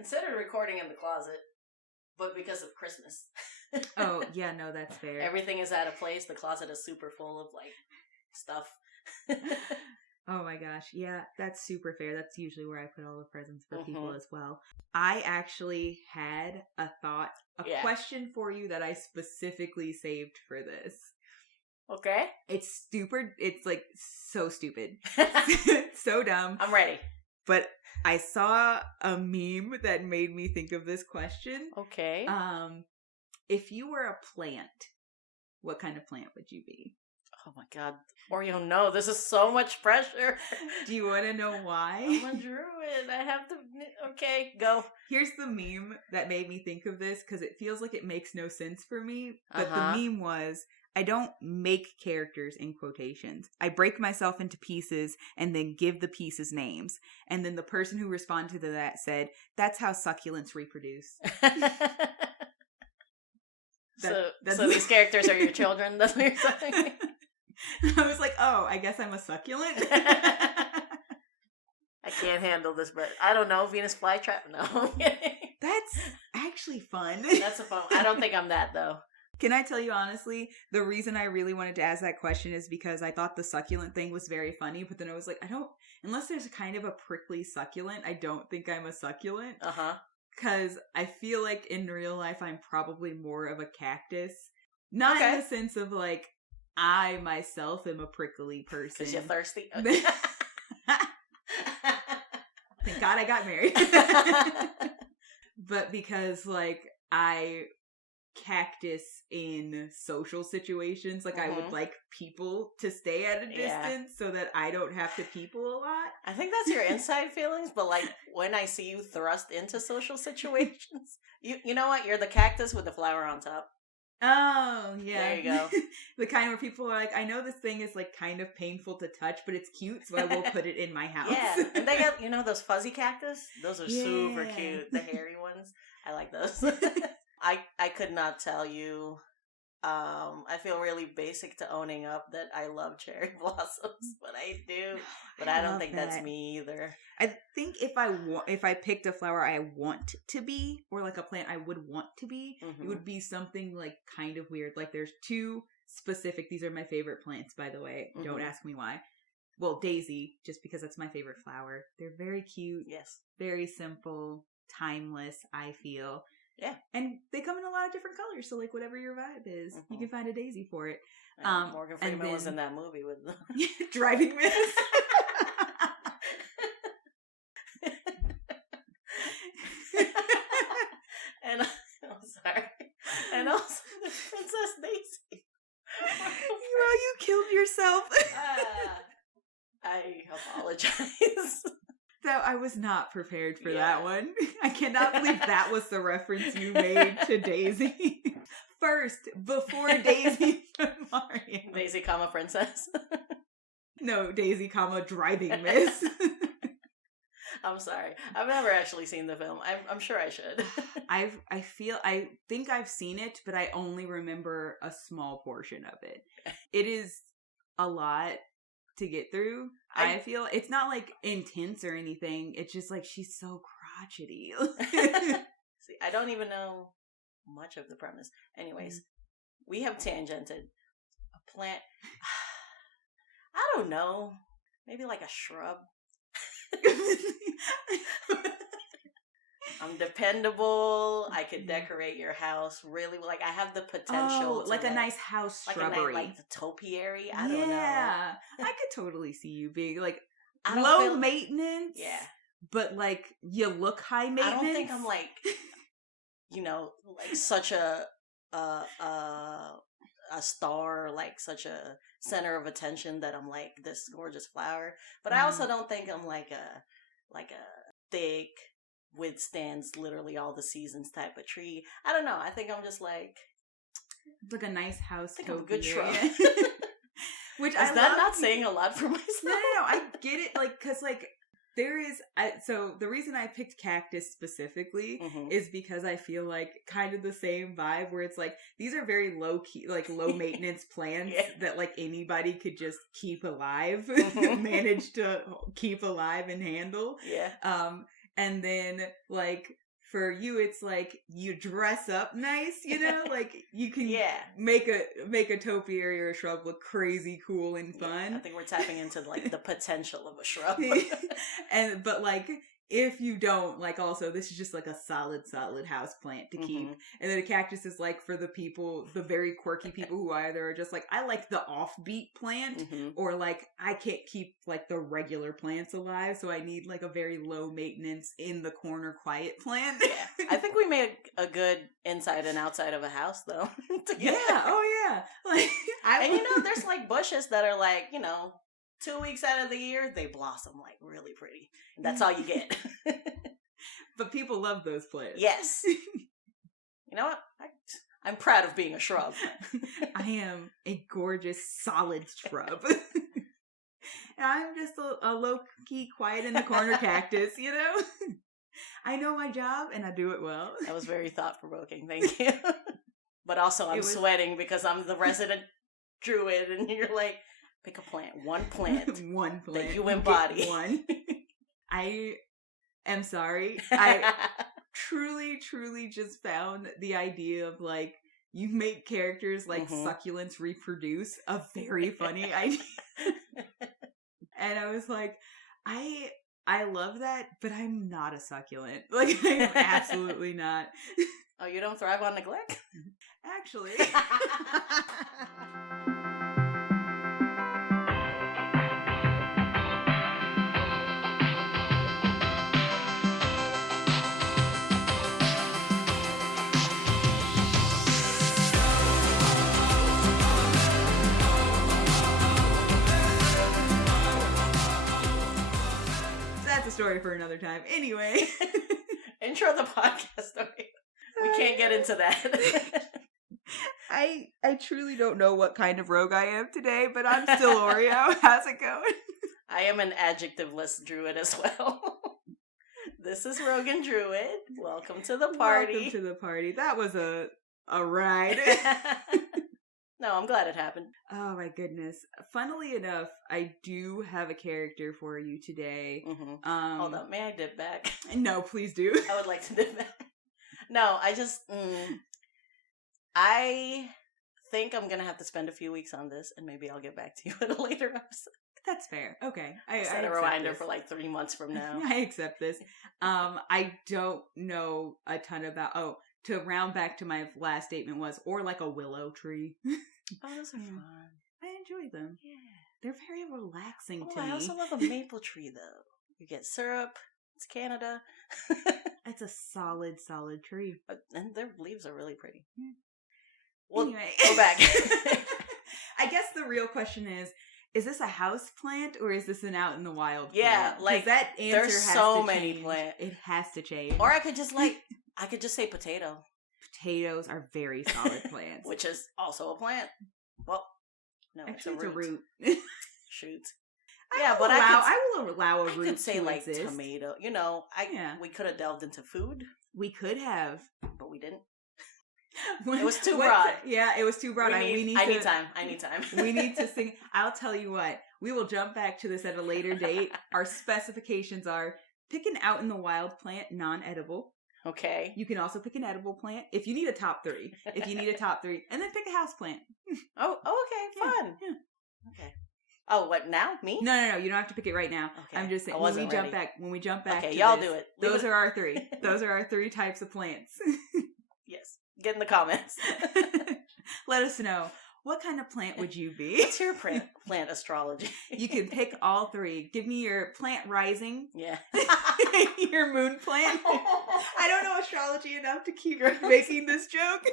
considered recording in the closet, but because of Christmas. Oh, yeah, no, that's fair. Everything is out of place. The closet is super full of, like, stuff. Oh my gosh. Yeah, that's super fair. That's usually where I put all the presents for people as well. I actually had a thought, question for you that I specifically saved for this. Okay. It's stupid. It's like so stupid. So dumb. I'm ready. But I saw a meme that made me think of this question. Okay. If you were a plant, what kind of plant would you be? Oh my god. Oreo, no, this is so much pressure. Do you want to know why? I'm a druid. I have to... Okay, go. Here's the meme that made me think of this, because it feels like it makes no sense for me. But the meme was, I don't make characters in quotations. I break myself into pieces and then give the pieces names. And then the person who responded to that said, that's how succulents reproduce. So these characters are your children? That's what you're saying? I was like, oh, I guess I'm a succulent? I can't handle this, but I don't know. Venus flytrap? No, I'm kidding. That's actually fun. That's a fun one. I don't think I'm that, though. Can I tell you honestly, the reason I really wanted to ask that question is because I thought the succulent thing was very funny, but then I was like, unless there's a kind of a prickly succulent, I don't think I'm a succulent. Because I feel like in real life, I'm probably more of a cactus. Not in the sense of like, I myself am a prickly person. Because you're thirsty? Okay. Thank God I got married. But because like, I cactus in social situations. Like I would like people to stay at a distance so that I don't have to people a lot. I think that's your inside feelings, but like when I see you thrust into social situations, you know what? You're the cactus with the flower on top. Oh, yeah. There you go. The kind where people are like, I know this thing is like kind of painful to touch, but it's cute, so I will put it in my house. Yeah. And they got, those fuzzy cactus? Those are super cute. The hairy ones. I like those. I could not tell you. I feel really basic to owning up that I love cherry blossoms, but I do. But I don't think that's me either. I think if I picked a flower I want to be, or like a plant I would want to be, it would be something like kind of weird. Like there's two specific, these are my favorite plants, by the way. Don't ask me why. Well, daisy, just because that's my favorite flower. They're very cute. Yes. Very simple, timeless, I feel. Yeah. And they come in a lot of different colors, so like whatever your vibe is, you can find a daisy for it. Morgan Freeman was in that movie with the Driving Miss. And I'm sorry. And also the Princess Daisy. Well, you killed yourself. I apologize. So I was not prepared for that one. I cannot believe that was the reference you made to Daisy. First, before Daisy from Mario. Daisy, princess. No, Daisy, Driving Miss. I'm sorry. I've never actually seen the film. I'm sure I should. I think I've seen it, but I only remember a small portion of it. It is a lot to get through. I feel it's not like intense or anything. It's just like she's so crotchety. See, I don't even know much of the premise. Anyways, we have tangented a plant. I don't know. Maybe like a shrub. I'm dependable. I could decorate your house really. Like I have the potential. Like a nice house shrubbery, like the topiary. I don't know. Yeah, I could totally see you being like low maintenance. Yeah, but like you look high maintenance. I don't think I'm like, like such a star, like such a center of attention that I'm like this gorgeous flower. But I also don't think I'm like a thick, withstands literally all the seasons type of tree. I don't know. I think I'm just like a nice house. I think I'm a good shrub. Which is that not saying a lot for myself? No, I get it. Like, cause like there is. So the reason I picked cactus specifically is because I feel like kind of the same vibe where it's like these are very low key, like low maintenance plants that like anybody could just keep alive, manage to keep alive and handle. Yeah. And then like For you, it's like you dress up nice, you know? Like you can make a topiary or a shrub look crazy cool and fun. I think we're tapping into like the potential of a shrub. But like if you don't, like also this is just like a solid house plant to keep. And then a cactus is like for the people, the very quirky people who either are just like, I like the offbeat plant, or like I can't keep like the regular plants alive, so I need like a very low maintenance in the corner quiet plant. Yeah. I think we made a good inside and outside of a house though. Yeah, oh yeah. Like and you know, there's like bushes that are like, you know, 2 weeks out of the year, they blossom like really pretty. That's all you get. But people love those plants. Yes. You know what? I'm proud of being a shrub. I am a gorgeous, solid shrub. And I'm just a low-key, quiet in the corner cactus, you know? I know my job, and I do it well. That was very thought-provoking. Thank you. But also, I'm sweating because I'm the resident druid, and you're like, pick a plant. One plant. One plant. That you embody. One. I am sorry. I truly just found the idea of like, you make characters like succulents reproduce a very funny idea. And I was like, I love that, but I'm not a succulent. Like, I'm absolutely not. Oh, you don't thrive on neglect? Actually. Story for another time. Anyway. Intro the podcast story. We can't get into that. I truly don't know what kind of rogue I am today, but I'm still Oreo. How's it going? I am an adjectiveless druid as well. This is Rogan Druid. Welcome to the party. Welcome to the party. That was a ride. No, I'm glad it happened. Oh my goodness. Funnily enough, I do have a character for you today. Hold up, may I dip back? No, please do. I would like to dip back. No, I just, I think I'm going to have to spend a few weeks on this, and maybe I'll get back to you in a later episode. That's fair. Okay. I set a reminder for like 3 months from now. I accept this. I don't know a ton about, to round back to my last statement or like a willow tree. Oh, those are fun. I enjoy them. Yeah. They're very relaxing to me. I also love a maple tree, though. You get syrup. It's Canada. It's a solid tree. And their leaves are really pretty. Yeah. Well, anyway. Go back. I guess the real question is this a house plant or is this an out in the wild plant? Yeah, like that answer there's has so to many change. plants. It has to change. Or I could just say potato. Potatoes are very solid plants. Which is also a plant. Well, no, actually, it's a root. Shoot. Yeah, but I will allow a root. I could say to like exist. tomato. You know, we could have delved into food. We could have, but we didn't. It was too broad. Yeah, it was too broad. I need time. We need to sing. I'll tell you what. We will jump back to this at a later date. Our specifications are pick an out in the wild plant, non-edible. Okay. You can also pick an edible plant if you need a top 3. And then pick a house plant. Oh, okay, fun. Yeah. Okay. Oh, what now? Me? No. You don't have to pick it right now. Okay. I'm just saying when we jump back. Okay, to y'all this, do it. Those are our 3. Those are our 3 types of plants. Yes. Get in the comments. Let us know. What kind of plant would you be? What's your plant astrology? You can pick all 3. Give me your plant rising. Yeah. Your moon plant. I don't know astrology enough to keep making this joke.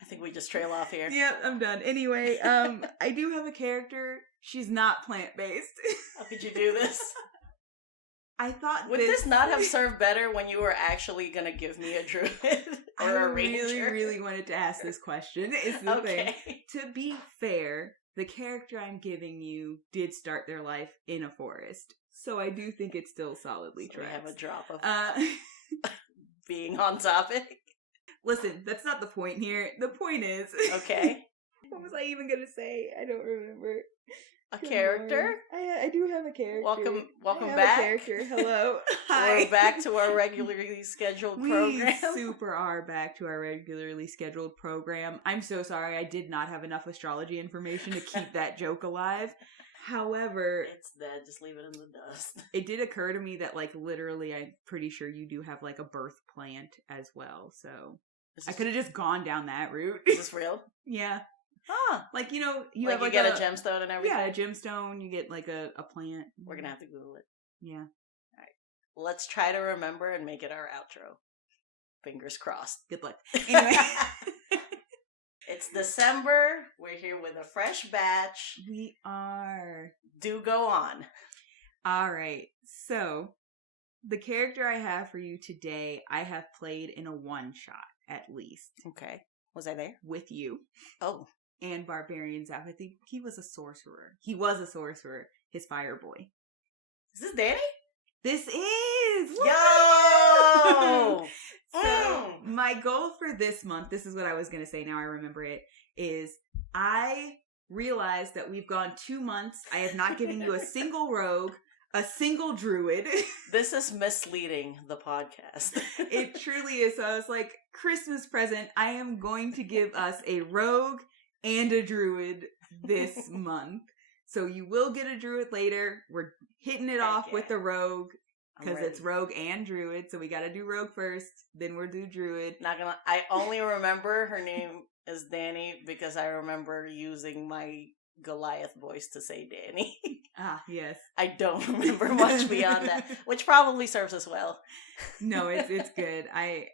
I think we just trail off here. Yep, I'm done. Anyway, I do have a character. She's not plant-based. How could you do this? I thought would this not have served better when you were actually going to give me a druid or a ranger? I really wanted to ask this question. Is the thing. To be fair, the character I'm giving you did start their life in a forest, so I do think it's still solidly tracks. We have a drop of being on topic. Listen, that's not the point here. The point is, okay. What was I even gonna say? I don't remember. a character. I do have a character. Welcome back. A character. Hello. Hi. We're back to our regularly scheduled program. We super are back to our regularly scheduled program. I'm so sorry. I did not have enough astrology information to keep that joke alive. However, it's dead. Just leave it in the dust. It did occur to me that, like, literally, I'm pretty sure you do have, like, a birth plant as well. So I could have just gone down that route. Is this real? Yeah. Huh. Like, you know, you like have, like, you get a gemstone and everything? Yeah, a gemstone. You get, like, a plant. We're going to have to Google it. Yeah. All right. Let's try to remember and make it our outro. Fingers crossed. Good luck. Anyway. It's December. We're here with a fresh batch. We are. Do go on. All right. So, the character I have for you today, I have played in a one-shot, at least. Okay. Was I there? With you. Oh. And Barbarian Zap. I think he was a sorcerer. He was a sorcerer. His fire boy. Is this Dani? This is! Yo! So, my goal for this month, this is what I was going to say, now I remember it, is I realized that we've gone 2 months. I have not given you a single rogue, a single druid. This is misleading the podcast. It truly is. So I was like, Christmas present, I am going to give us a rogue and a druid this month. So you will get a druid later. We're hitting it off with the rogue. Because it's rogue and druid, so we gotta do rogue first, then we'll do druid. I only remember her name is Dani because I remember using my Goliath voice to say Dani. Ah, yes. I don't remember much beyond that, which probably serves us well. No, it's good. I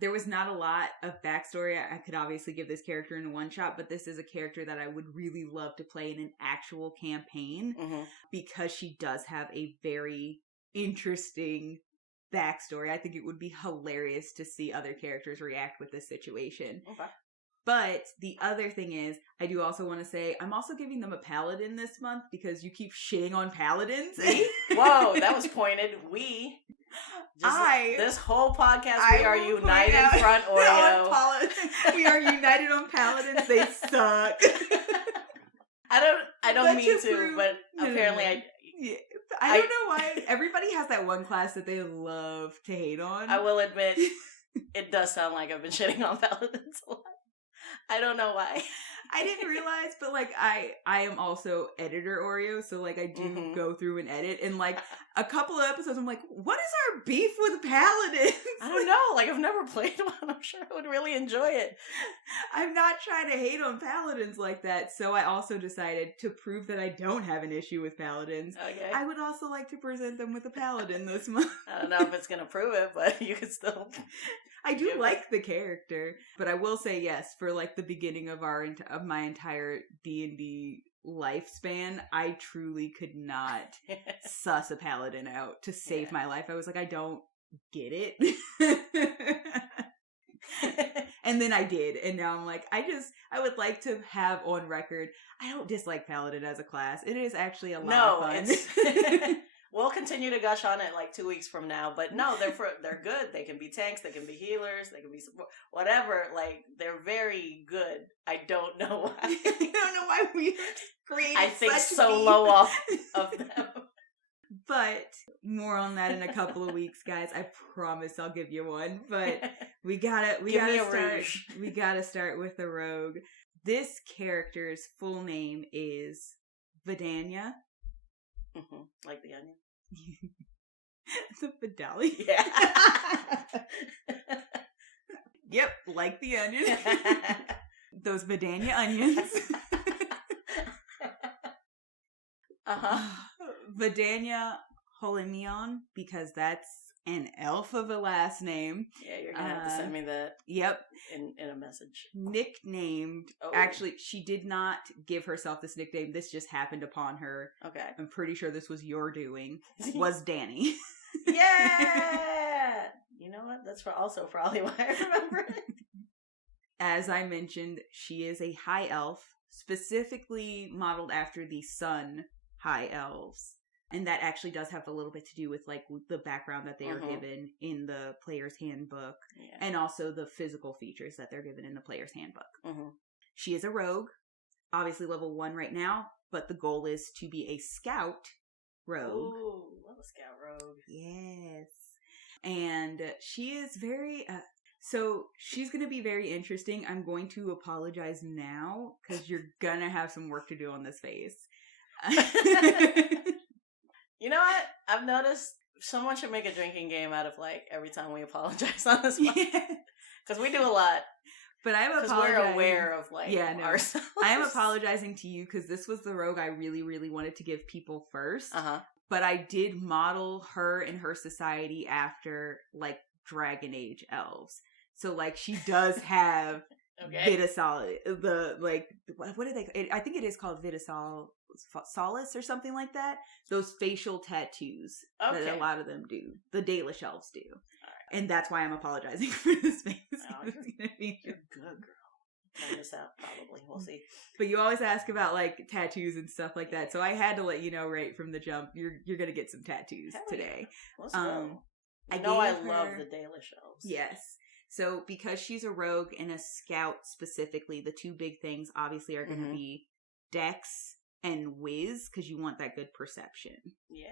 there was not a lot of backstory. I could obviously give this character in a one shot, but this is a character that I would really love to play in an actual campaign because she does have a very interesting backstory. I think it would be hilarious to see other characters react with this situation. Okay. But the other thing is, I do also want to say, I'm also giving them a paladin this month because you keep shitting on paladins. Whoa, that was pointed. This whole podcast, we are united front Oreo. We are united on paladins. They suck. I don't mean to, but apparently I don't know why. Everybody has that one class that they love to hate on. I will admit, it does sound like I've been shitting on paladins a lot. I don't know why. I didn't realize, but, like, I am also editor Oreo, so, like, I do go through and edit, and, like, a couple of episodes, I'm like, what is our beef with paladins? I don't know. Like, I've never played one. I'm sure I would really enjoy it. I'm not trying to hate on paladins like that, so I also decided to prove that I don't have an issue with paladins. Okay. I would also like to present them with a paladin this month. I don't know if it's going to prove it, but you could still... I do like the character, but I will say yes, for, like, the beginning of my entire D&D lifespan, I truly could not suss a paladin out to save my life. I was like, I don't get it. And then I did, and now I'm like, I would like to have on record, I don't dislike paladin as a class. It is actually a lot of fun. We'll continue to gush on it like 2 weeks from now, but no, they're good. They can be tanks, they can be healers, they can be support, whatever. Like, they're very good. I don't know why. I don't know why we created I think such so beef. low off of them. But more on that in a couple of weeks, guys. I promise I'll give you one. But we gotta start with the rogue. This character's full name is Vadania. Like the onion. The Vadali. Yeah. Yep, like the onion. Those Vadania onions. Vadania Holimion, because that's an elf of a last name. Yeah, you're gonna have to send me that. Yep. In a message. Nicknamed. Actually, she did not give herself this nickname. This just happened upon her. Okay. I'm pretty sure this was your doing. Was Dani. Yeah! You know what? That's also probably why I remember it. As I mentioned, she is a high elf, specifically modeled after the sun high elves. And that actually does have a little bit to do with, like, the background that they are given in the player's handbook. Yeah. And also the physical features that they're given in the player's handbook. She is a rogue. obviously level 1 right now, but the goal is to be a scout rogue. Ooh, love a scout rogue. Yes. And she is very... so she's going to be very interesting. I'm going to apologize now because you're going to have some work to do on this face. You know what? I've noticed someone should make a drinking game out of like every time we apologize on this one. Because we do a lot. But I'm apologizing. Because we're aware of like ourselves. I am apologizing to you because this was the rogue I really, really wanted to give people first. But I did model her and her society after like Dragon Age elves. So like she does have Vitasol, the like what do they? I think it is called Vitasol Solace or something like that. Those facial tattoos that a lot of them do. The Dalish elves do. Right. And that's why I'm apologizing for this face. Oh, you're good, girl. Try this out, probably. We'll see. But you always ask about like tattoos and stuff like that, so I had to let you know right from the jump. You're gonna get some tattoos today. Yeah. Let's go. I love the Dalish elves. Yes. So because she's a rogue and a scout specifically, the two big things obviously are going to be Dex and Wiz, because you want that good perception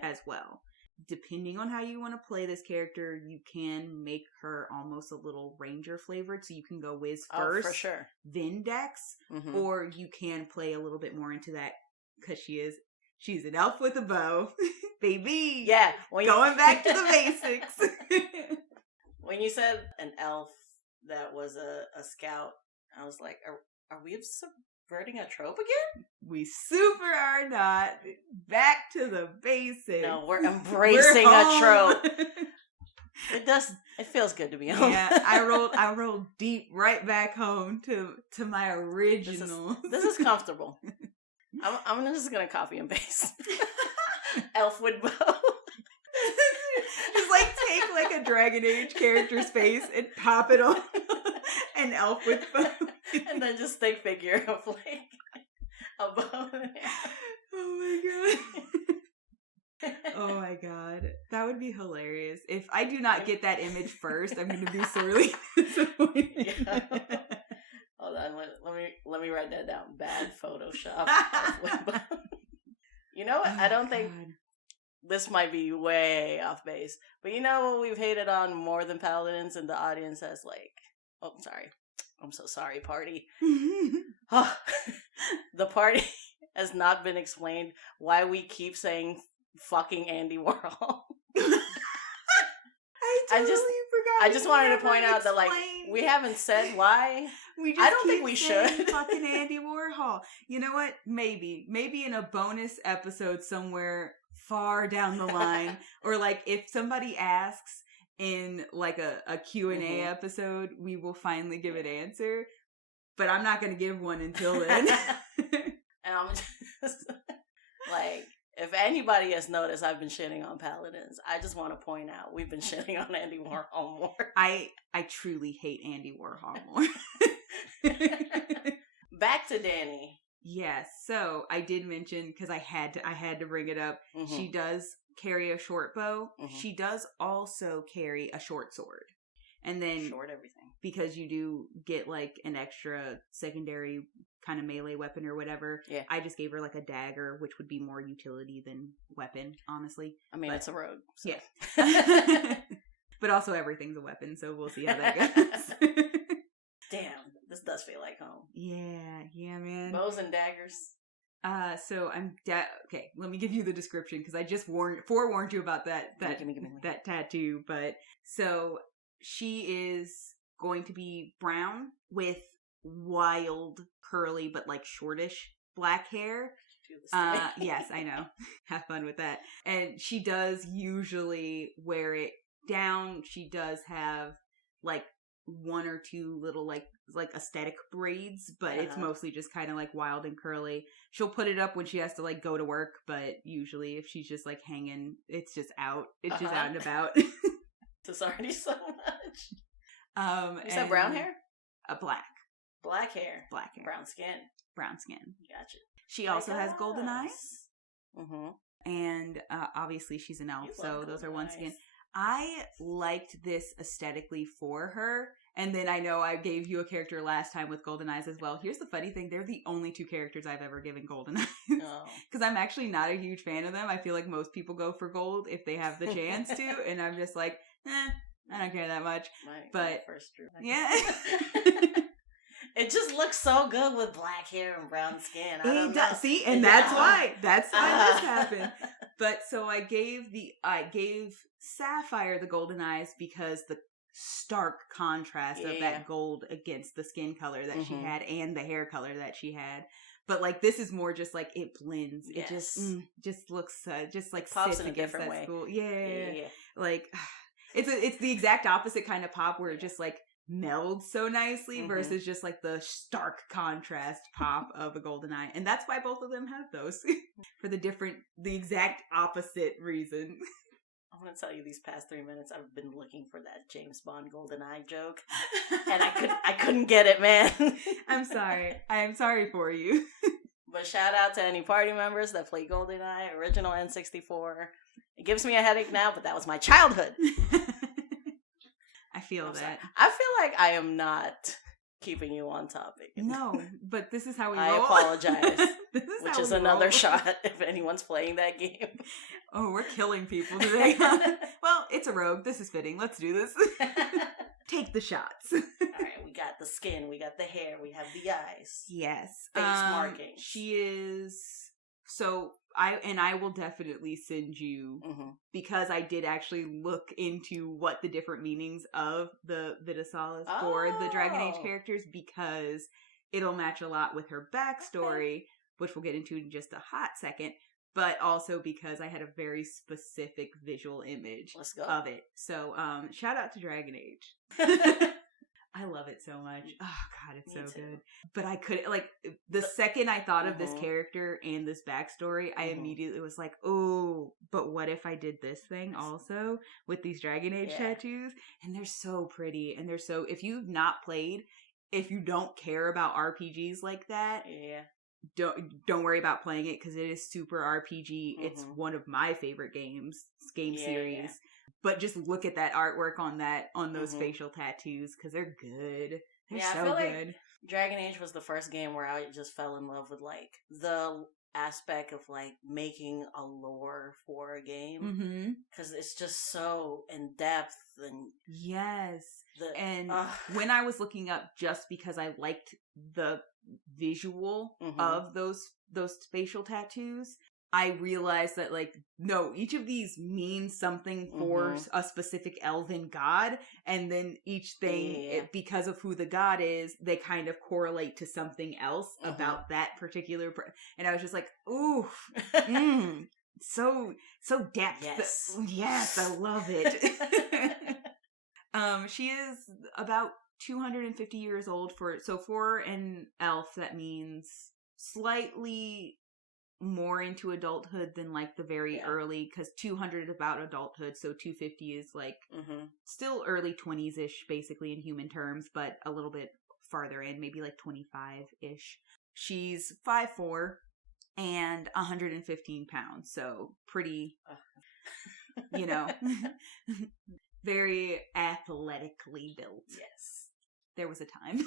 as well. Depending on how you want to play this character, you can make her almost a little ranger flavored, so you can go Wiz first, for sure, then Dex, or you can play a little bit more into that because she's an elf with a bow, baby. Yeah, going back to the basics. When you said an elf that was a scout, I was like, are we subverting a trope again? We super are not. Back to the basics. No, we're embracing a trope. It feels good to be home. Yeah, I rolled deep right back home to my original. This is comfortable. I'm just gonna copy and paste. Elf with bow. Just like take like a Dragon Age character's face and pop it on an elf with bow. And then just stick figure of like a bow. Oh my god. Oh my god. That would be hilarious. If I do not get that image first, I'm gonna be sorely disappointed. Yeah. Hold on, let me write that down. Bad Photoshop. You know what? I don't think this might be way off base, but you know what we've hated on more than paladins, and the audience has like, oh, sorry, I'm so sorry, party. Oh, the party has not been explained why we keep saying fucking Andy Warhol. I just wanted to point out that like we haven't said why. I don't think we should. Fucking Andy Warhol. You know what? Maybe in a bonus episode somewhere far down the line, or like if somebody asks in like a Q&A episode, we will finally give an answer. But I'm not going to give one until then. And I'm just like, if anybody has noticed I've been shitting on paladins, I just want to point out we've been shitting on Andy Warhol more. I truly hate Andy Warhol more. Back to Dani. Yes, so I did mention, because I had to bring it up, she does carry a short bow. She does also carry a short sword. And then short everything. Because you do get like an extra secondary kind of melee weapon or whatever. Yeah. I just gave her like a dagger, which would be more utility than weapon, honestly. I mean, it's a rogue. So. Yeah. But also everything's a weapon, so we'll see how that goes. Damn, this does feel like home. Yeah, man. Bows and daggers. So I'm okay. Let me give you the description because I just forewarned you about that that tattoo. But so she is going to be brown with wild curly but like shortish black hair. Yes, I know. Have fun with that. And she does usually wear it down. She does have like one or two little like aesthetic braids, but it's mostly just kind of like wild and curly. She'll put it up when she has to like go to work, but usually if she's just like hanging, it's just out. It's just out and about. It's already so much. Is that brown hair? Black. Black hair. Black hair. Brown skin. Gotcha. She also has golden eyes. And obviously she's an elf, so those are one skin. I liked this aesthetically for her. And then I know I gave you a character last time with Golden Eyes as well. Here's the funny thing. They're the only 2 characters I've ever given Golden Eyes. Because I'm actually not a huge fan of them. I feel like most people go for gold if they have the chance to. And I'm just like, I don't care that much. My first drew. Yeah. It just looks so good with black hair and brown skin. I don't know. See, and that's why this happened. But so I gave Sapphire the Golden Eyes because the stark contrast of that gold against the skin color that she had and the hair color that she had. But like this is more just like it blends. Yes. It just looks just like pops sits in a different way. School. Yeah. Like it's the exact opposite kind of pop where it just like melds so nicely versus just like the stark contrast pop of a Golden Eye. And that's why both of them have those for the exact opposite reason. I'm going to tell you, these past 3 minutes, I've been looking for that James Bond GoldenEye joke, and I couldn't get it, man. I'm sorry. I am sorry for you. But shout out to any party members that play GoldenEye, original N64. It gives me a headache now, but that was my childhood. I feel that. I feel like I am not keeping you on topic. No, but this is how we roll. I apologize. Which is another shot if anyone's playing that game. Oh, we're killing people today. Well, it's a rogue. This is fitting. Let's do this. Take the shots. All right, we got the skin, we got the hair, we have the eyes. Yes. Face markings. She is... So, I will definitely send you, because I did actually look into what the different meanings of the Vidasalas for the Dragon Age characters, because it'll match a lot with her backstory, which we'll get into in just a hot second, but also because I had a very specific visual image of it. So, shout out to Dragon Age. I love it so much. Oh god, it's so good. But I could the second I thought of this character and this backstory, I immediately was like, oh, but what if I did this thing also with these Dragon Age tattoos? And they're so pretty, and they're so, if you've not played, if you don't care about RPGs like that, don't worry about playing it, because it is super RPG. It's one of my favorite game series. But just look at that artwork on those facial tattoos, because they're good. They're so I feel good. Like Dragon Age was the first game where I just fell in love with like the aspect of like making a lore for a game, because it's just so in depth and when I was looking up, just because I liked the visual of those facial tattoos, I realized that, like, no, each of these means something for a specific elven god, and then each thing, because of who the god is, they kind of correlate to something else about that particular and I was just like, ooh, so depth. Yes, I love it. She is about 250 years old for an elf, that means slightly more into adulthood than like the very early, because 200 about adulthood, so 250 is like still early 20s-ish basically in human terms, but a little bit farther in, maybe like 25-ish. She's 5'4" and 115 pounds, so pretty, very athletically built. Yes. There was a time.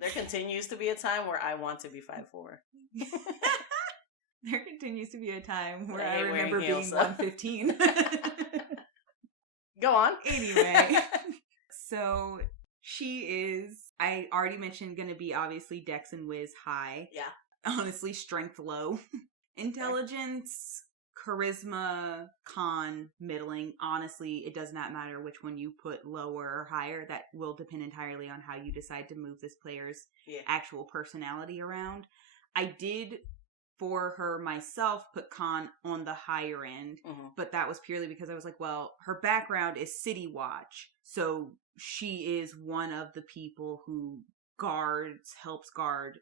There continues to be a time where I want to be 5'4". There continues to be a time where I remember being 115. Go on. Anyway. So, she is, I already mentioned, going to be obviously Dex and Wiz high. Yeah. Honestly, strength low. Intelligence, charisma, con, middling. Honestly, it does not matter which one you put lower or higher. That will depend entirely on how you decide to move this player's actual personality around. I did, for her myself, put con on the higher end, but that was purely because I was like, well, her background is City Watch, so she is one of the people who helps guard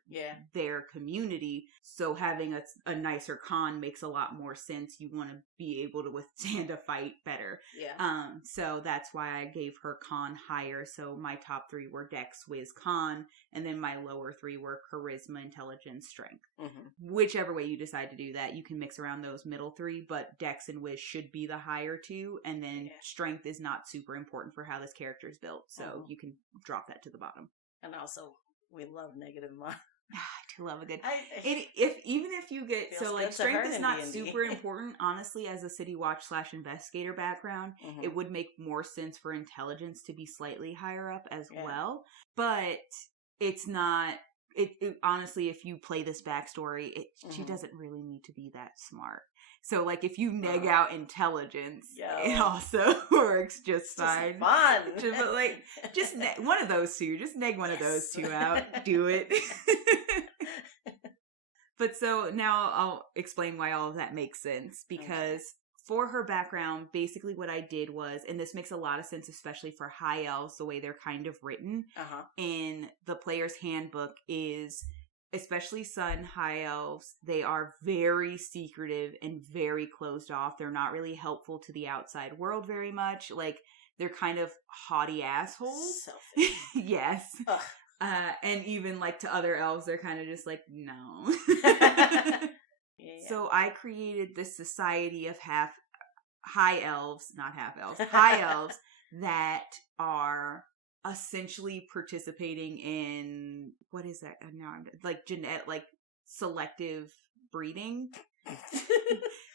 their community. So having a nicer con makes a lot more sense. You want to be able to withstand a fight better. Yeah. So that's why I gave her con higher. So my top 3 were Dex, Wiz, Con, and then my lower 3 were Charisma, Intelligence, Strength. Mm-hmm. Whichever way you decide to do that, you can mix around those middle 3, but Dex and Wiz should be the higher 2, and then Strength is not super important for how this character is built, so you can drop that to the bottom. And also, we love negative mod. I do love a good. Even if you get strength is not super important. Honestly, as a City Watch / investigator background, it would make more sense for intelligence to be slightly higher up as well. But it's not. It honestly, if you play this backstory, she doesn't really need to be that smart. So, like, if you neg out intelligence, it also works just fine. Fun. But, like, just one of those two. Just neg one of those two out. Do it. But so, now I'll explain why all of that makes sense. Because for her background, basically what I did was, and this makes a lot of sense, especially for high elves, the way they're kind of written in the player's handbook is... especially Sun high elves, they are very secretive and very closed off. They're not really helpful to the outside world very much. Like, they're kind of haughty assholes. Selfish. Yes. And even, like, to other elves, they're kind of just like, no. So I created this society of high elves that are... essentially participating in what is that? Now I'm like selective breeding.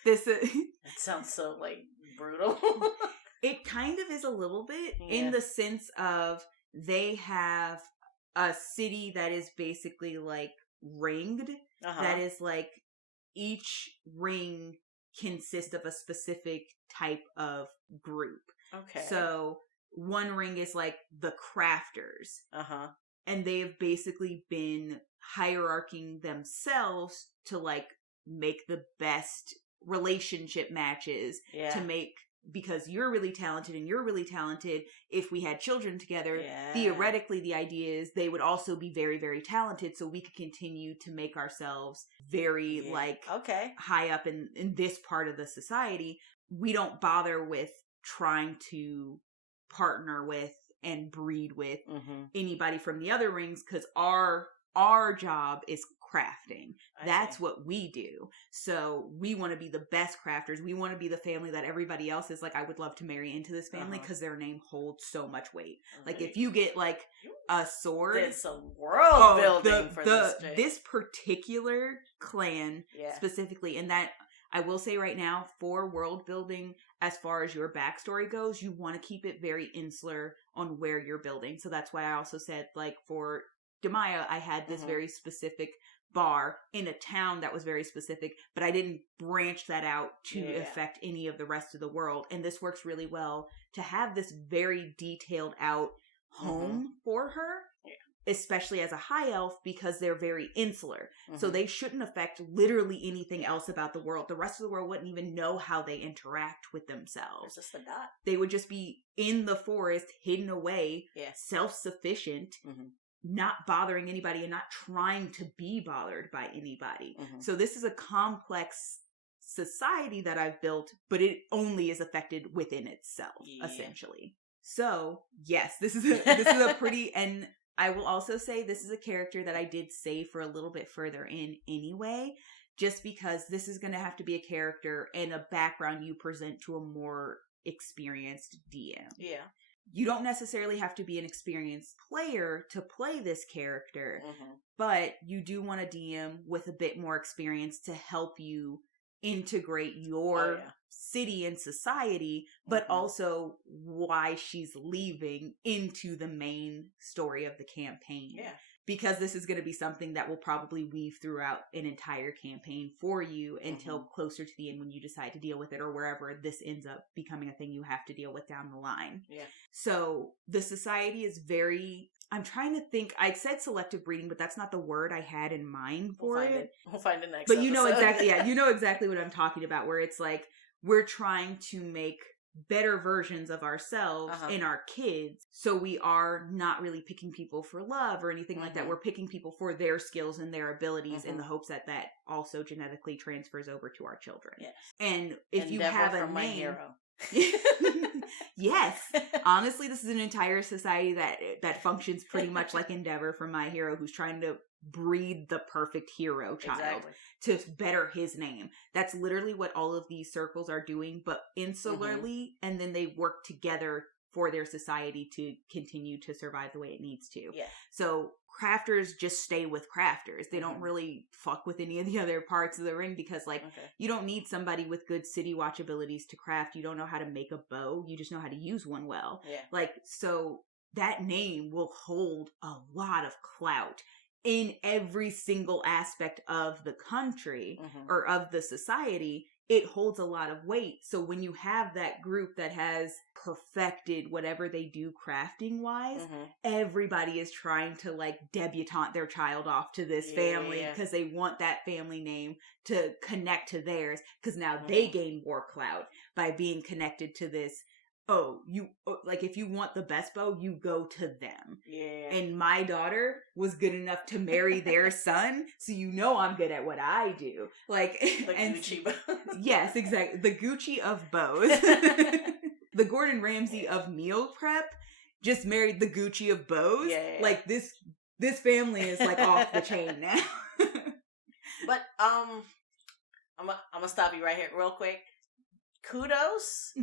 It sounds so like brutal. It kind of is a little bit in the sense of they have a city that is basically like ringed. That is like each ring consists of a specific type of group. Okay. So one ring is like the crafters. And they've basically been hierarching themselves to like make the best relationship matches to make, because you're really talented and you're really talented. If we had children together, theoretically the idea is they would also be very, very talented, so we could continue to make ourselves very high up in this part of the society. We don't bother with trying to partner with and breed with anybody from the other rings, because our job is crafting. That's what we do. So we want to be the best crafters. We want to be the family that everybody else is like, I would love to marry into this family because their name holds so much weight. Like if you get like a sword, it's a world building for this particular clan specifically, and that I will say right now, for world building, as far as your backstory goes, you want to keep it very insular on where you're building. So that's why I also said, like, for Demaya, I had this very specific bar in a town that was very specific, but I didn't branch that out to affect any of the rest of the world. And this works really well to have this very detailed out home for her. Especially as a high elf, because they're very insular. So they shouldn't affect literally anything else about the world. The rest of the world wouldn't even know how they interact with themselves. Just a dot. They would just be in the forest, hidden away, self-sufficient, not bothering anybody and not trying to be bothered by anybody. So this is a complex society that I've built, but it only is affected within itself, essentially. So, yes, this is a pretty... and I will also say this is a character that I did save for a little bit further in anyway, just because this is going to have to be a character and a background you present to a more experienced DM. Yeah. You don't necessarily have to be an experienced player to play this character, but you do want a DM with a bit more experience to help you integrate your city and society, but also why she's leaving into the main story of the campaign. Yeah. Because this is going to be something that will probably weave throughout an entire campaign for you until closer to the end when you decide to deal with it, or wherever this ends up becoming a thing you have to deal with down the line. Yeah. So the society is very... I'm trying to think. I said selective breeding, but that's not the word I had in mind for it. We'll find it next But episode. You know exactly what I'm talking about, where it's like, we're trying to make better versions of ourselves in our kids. So we are not really picking people for love or anything like that. We're picking people for their skills and their abilities in the hopes that that also genetically transfers over to our children. Yes. And if you have a name... My hero. Yes. Honestly, this is an entire society that functions pretty much like Endeavor from My Hero, who's trying to breed the perfect hero child to better his name. That's literally what all of these circles are doing, but insularly, and then they work together for their society to continue to survive the way it needs to. Yeah. So crafters just stay with crafters. They don't really fuck with any of the other parts of the ring because, like, you don't need somebody with good city watch abilities to craft. You don't know how to make a bow. You just know how to use one well. Yeah. Like, so that name will hold a lot of clout in every single aspect of the country or of the society. It holds a lot of weight. So when you have that group that has perfected whatever they do crafting wise, everybody is trying to like debutante their child off to this family because they want that family name to connect to theirs, because now they gain more clout by being connected to this. Like, if you want the best bow, you go to them. Yeah. And my daughter was good enough to marry their son, so you know I'm good at what I do. Like, the Gucci bow. Yes, exactly. The Gucci of bows. The Gordon Ramsay of meal prep just married the Gucci of bows. Yeah. Like, this family is like off the chain now. But I'm gonna stop you right here real quick. Kudos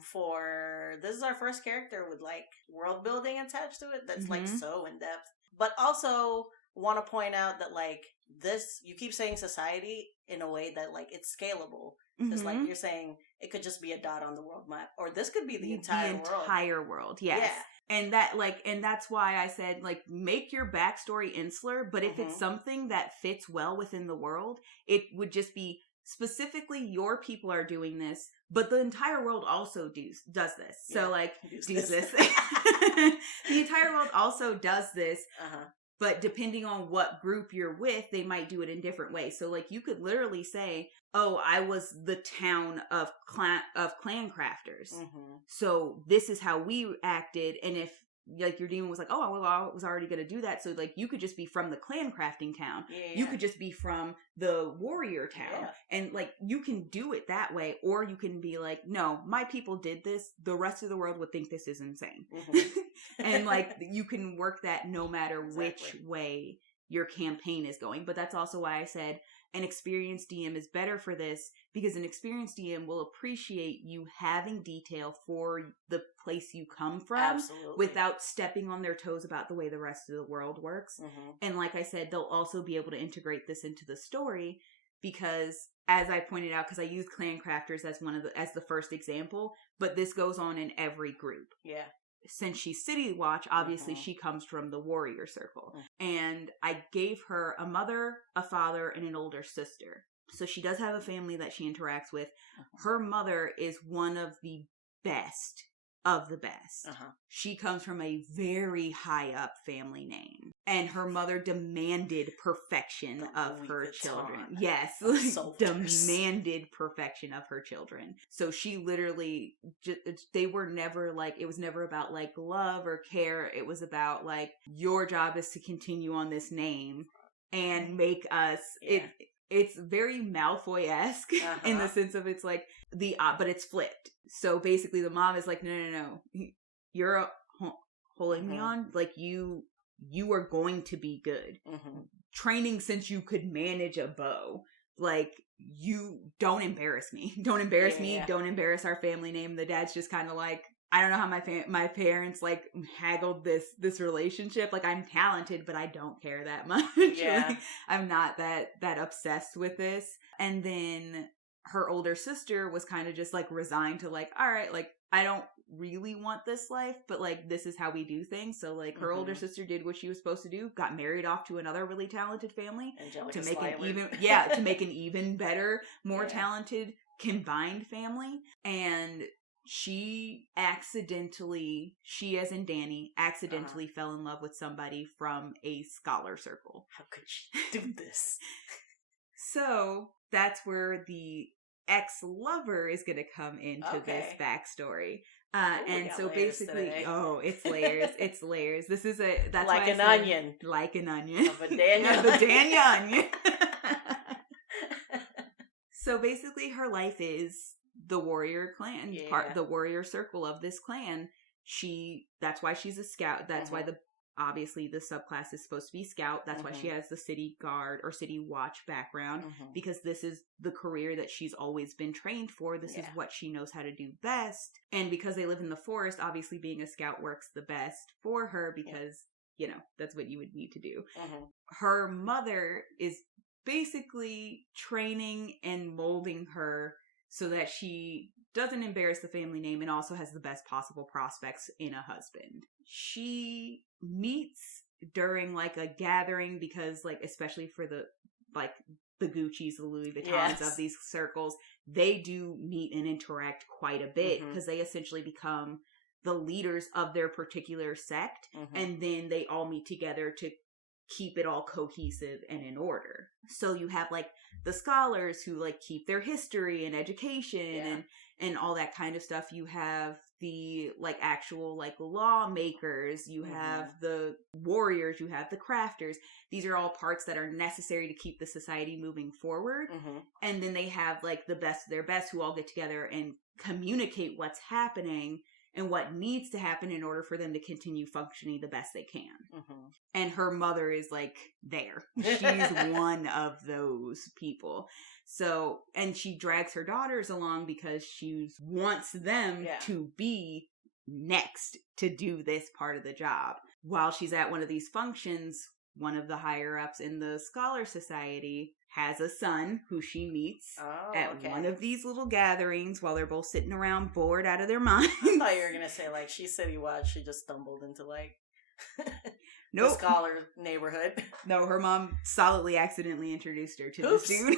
for this is our first character with like world building attached to it that's like so in depth. But also want to point out that like this, you keep saying society in a way that like it's scalable. Because like you're saying it could just be a dot on the world map, or this could be the entire world. Yes. Yeah. And that's why I said, like, make your backstory insular, but if it's something that fits well within the world, it would just be specifically your people are doing this, but the entire world also does this. So like, does this. The entire world also does this, but depending on what group you're with, they might do it in different ways. So like, you could literally say, oh, I was the town of clan crafters. So this is how we acted. And if like your demon was like, oh, well, I was already going to do that. So like, you could just be from the clan crafting town. Yeah. You could just be from the warrior town. Yeah. And like, you can do it that way. Or you can be like, no, my people did this. The rest of the world would think this is insane. And like, you can work that no matter which way your campaign is going. But that's also why I said an experienced DM is better for this, because an experienced DM will appreciate you having detail for the place you come from without stepping on their toes about the way the rest of the world works. And like I said, they'll also be able to integrate this into the story because, as I pointed out, because I used clan crafters as as the first example, but this goes on in every group. Yeah. Since she's City Watch, obviously she comes from the warrior circle. And I gave her a mother, a father, and an older sister. So she does have a family that she interacts with. Her mother is one of the best of the best. She comes from a very high up family name. And her mother demanded perfection of her children. Yes, demanded perfection of her children. So she literally, they were never like, it was never about like love or care. It was about like, your job is to continue on this name and make us, it's very Malfoy-esque in the sense of it's like but it's flipped. So basically the mom is like, no. You're a Holimion. Like you are going to be good. Training since you could manage a bow. Like, you don't embarrass me. Don't embarrass me. Don't embarrass our family name. The dad's just kind of like, I don't know how my parents like haggled this relationship. Like, I'm talented, but I don't care that much. Yeah. Like, I'm not that obsessed with this. And then her older sister was kind of just like resigned to like, all right, like, I don't really want this life, but like, this is how we do things. So like, her older sister did what she was supposed to do, got married off to another really talented family to make to make an even better, more talented combined family. And she as in Dani, accidentally fell in love with somebody from a scholar circle. How could she do this? So that's where the ex-lover is going to come into this backstory. And so basically, today. It's layers. It's layers. This is that's like why an onion. Like an onion. A Vadania. Vadania onion. So basically, her life is the warrior clan, the warrior circle of this clan. That's why she's a scout. That's why obviously the subclass is supposed to be scout. That's why she has the city guard or city watch background, because this is the career that she's always been trained for. This is what she knows how to do best. And because they live in the forest, obviously being a scout works the best for her, because, that's what you would need to do. Her mother is basically training and molding her so that she doesn't embarrass the family name and also has the best possible prospects in a husband. She meets during like a gathering because like, especially for the Gucci's, the Louis Vuittons of these circles, they do meet and interact quite a bit because they essentially become the leaders of their particular sect, and then they all meet together to keep it all cohesive and in order. So you have like the scholars who like keep their history and education and all that kind of stuff. You have the like actual like lawmakers, you have the warriors, you have the crafters. These are all parts that are necessary to keep the society moving forward. And then they have like the best of their best who all get together and communicate what's happening and what needs to happen in order for them to continue functioning the best they can. And her mother is like there. She's one of those people. So, and she drags her daughters along because she wants them to be next to do this part of the job. While she's at one of these functions, one of the higher ups in the Scholar Society has a son who she meets one of these little gatherings while they're both sitting around bored out of their minds. I thought you were going to say, like, she city watch, she just stumbled into, like, the Scholar neighborhood. No, her mom solidly accidentally introduced her to this dude.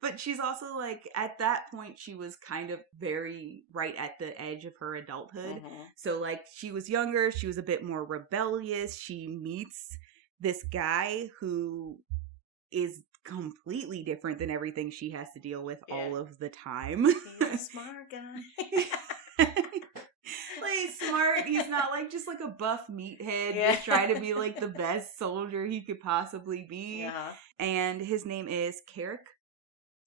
But she's also, like, at that point, she was kind of very right at the edge of her adulthood. So, like, she was younger, she was a bit more rebellious. She meets this guy who is completely different than everything she has to deal with all of the time. He's a smart guy. Like, he's smart. He's not like just like a buff meathead just trying to be like the best soldier he could possibly be. And his name is Carrick.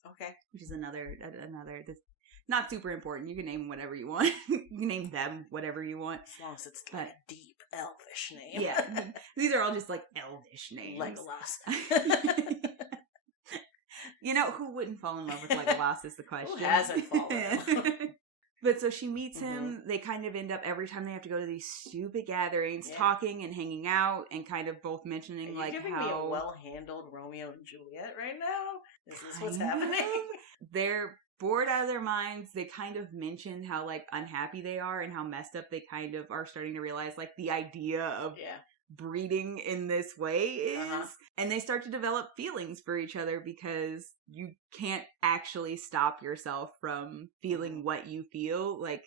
Okay. Which is another that's not super important. You can name him whatever you want. You can name them whatever you want. As long as it's like a deep elvish name. Yeah. These are all just like elvish names. Legolas. Who wouldn't fall in love with Legolas is the question. Who hasn't fallen in love? But so she meets him. They kind of end up every time they have to go to these stupid gatherings, talking and hanging out, and kind of both mentioning like giving how me a well-handled Romeo and Juliet right now. Is this what's happening? They're bored out of their minds. They kind of mention how like unhappy they are and how messed up they kind of are starting to realize like the idea of breeding in this way is. And they start to develop feelings for each other because you can't actually stop yourself from feeling what you feel. Like,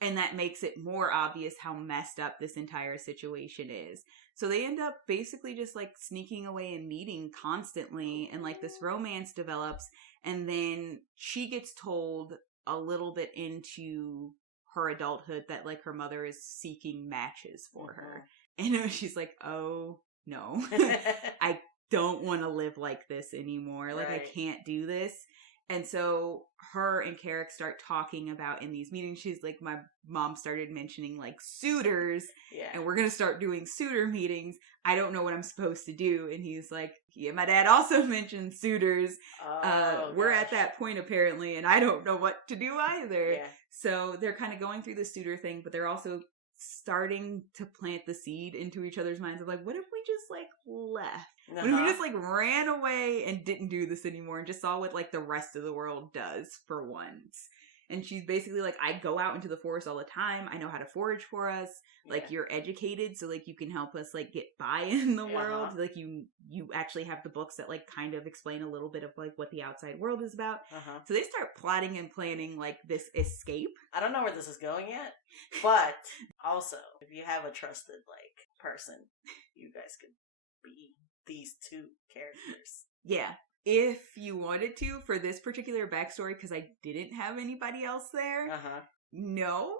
and that makes it more obvious how messed up this entire situation is. So they end up basically just like sneaking away and meeting constantly, and like this romance develops, and then she gets told a little bit into her adulthood that like her mother is seeking matches for her. And she's like, oh no, I don't want to live like this anymore. Like I can't do this. And so her and Carrick start talking about in these meetings. She's like, my mom started mentioning like suitors and we're going to start doing suitor meetings. I don't know what I'm supposed to do. And he's like, yeah, my dad also mentioned suitors. We're at that point apparently, and I don't know what to do either. So they're kind of going through the suitor thing, but they're also starting to plant the seed into each other's minds of like, what if we just like left? What if we just like ran away and didn't do this anymore and just saw what like the rest of the world does for once? And she's basically like, I go out into the forest all the time. I know how to forage for us. Like you're educated, so like you can help us like get by in the world. Like you actually have the books that like kind of explain a little bit of like what the outside world is about. So they start plotting and planning like this escape. I don't know where this is going yet, but also if you have a trusted like person, you guys could be these two characters. Yeah. if you wanted to, for this particular backstory, because I didn't have anybody else there, no,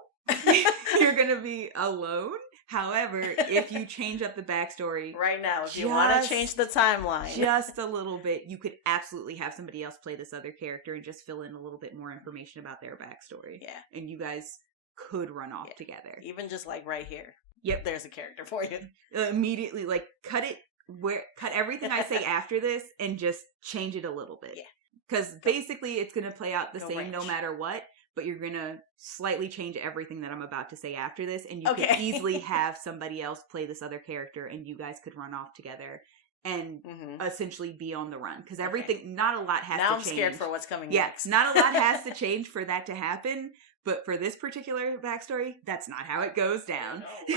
you're going to be alone. However, if you change up the backstory right now, if you want to change the timeline just a little bit, you could absolutely have somebody else play this other character and just fill in a little bit more information about their backstory. Yeah. And you guys could run off together. Even just like right here. Yep. There's a character for you. Immediately, like, cut everything I say after this and just change it a little bit. Yeah. Because basically it's going to play out the same no matter what. But you're going to slightly change everything that I'm about to say after this. And you could easily have somebody else play this other character and you guys could run off together and essentially be on the run. Because everything, not a lot has to change. Now I'm scared for what's coming next. Not a lot has to change for that to happen. But for this particular backstory, that's not how it goes down. Do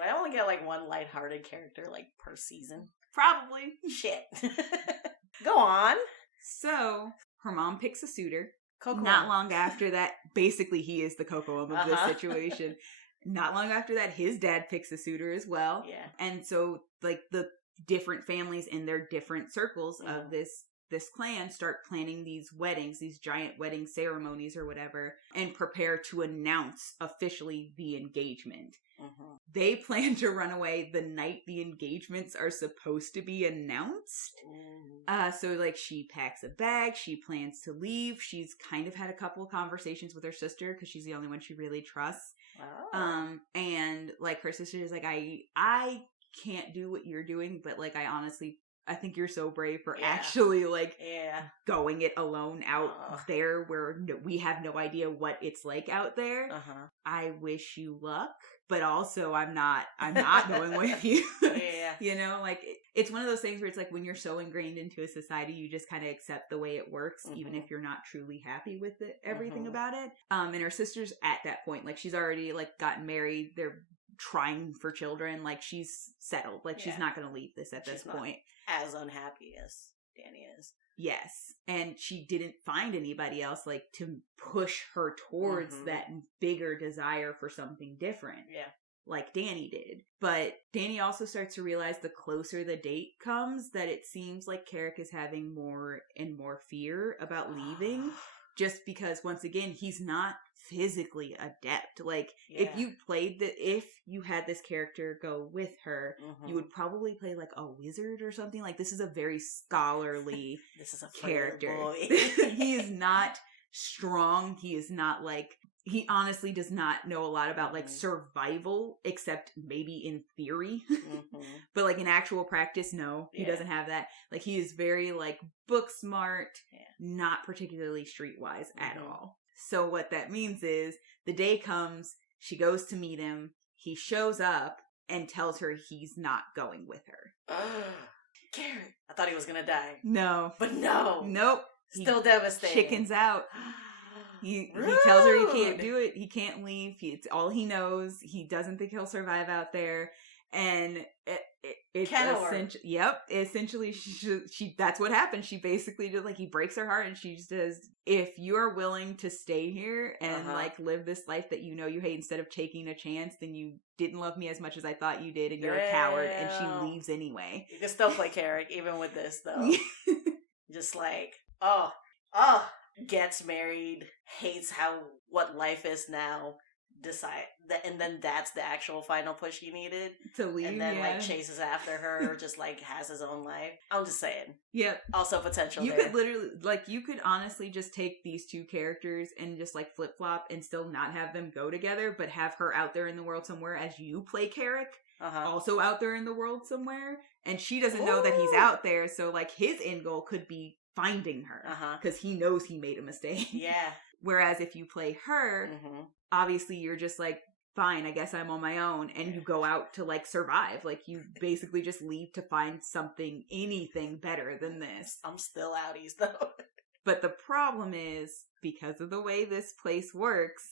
I only get like one lighthearted character like per season? Probably. Shit. Go on. So, her mom picks a suitor. Coco. Not long after that, basically he is the Coco of this situation. Not long after that, his dad picks a suitor as well. Yeah. And so, like, the different families in their different circles of this clan start planning these weddings, these giant wedding ceremonies or whatever, and prepare to announce officially the engagement. They plan to run away the night the engagements are supposed to be announced. So, like, she packs a bag. She plans to leave. She's kind of had a couple of conversations with her sister because she's the only one she really trusts. And, like, her sister is like, I can't do what you're doing, but, like, I think you're so brave for actually, like, going it alone out there where we have no idea what it's like out there. I wish you luck, but also I'm not going with you. You know, like, it's one of those things where it's like when you're so ingrained into a society, you just kind of accept the way it works, even if you're not truly happy with it, everything about it. And her sister's at that point, like, she's already, like, gotten married. They're trying for children. Like, she's settled. Like, she's not going to leave this at this point. As unhappy as Dani is. Yes. And she didn't find anybody else, like, to push her towards that bigger desire for something different. Yeah. Like Dani did. But Dani also starts to realize the closer the date comes that it seems like Carrick is having more and more fear about leaving. Just because, once again, he's not physically adept. Like, if you had this character go with her, you would probably play, like, a wizard or something. Like, this is a very scholarly this is a character. Boy. He is not strong. He is not, like, he honestly does not know a lot about, like, survival, except maybe in theory. But, like, in actual practice, no, he doesn't have that. Like, he is very, like, book smart, not particularly streetwise at all. So what that means is the day comes, she goes to meet him, he shows up and tells her he's not going with her. Garrett. I thought he was going to die. No. But no. Nope. Still devastated. Chickens out. He tells her he can't do it. He can't leave. It's all he knows. He doesn't think he'll survive out there. And it's essentially she that's what happened. She basically just, like, he breaks her heart and she says, if you're willing to stay here and like live this life that you know you hate instead of taking a chance, then you didn't love me as much as I thought you did and you're a coward. And she leaves anyway. You can still play Carrick even with this though. Just like, gets married, hates what life is now, decide that, and then that's the actual final push he needed to leave, and then like chases after her, just like has his own life. I'm just saying. Yep. Also potential. You could literally, like, you could honestly just take these two characters and just like flip flop and still not have them go together, but have her out there in the world somewhere as you play Carrick, also out there in the world somewhere, and she doesn't know that he's out there. So like his end goal could be finding her because he knows he made a mistake. Yeah. Whereas if you play her, obviously you're just like, fine, I guess I'm on my own, and you go out to like survive. Like you basically just leave to find anything better than this. I'm still outies though. But the problem is, because of the way this place works,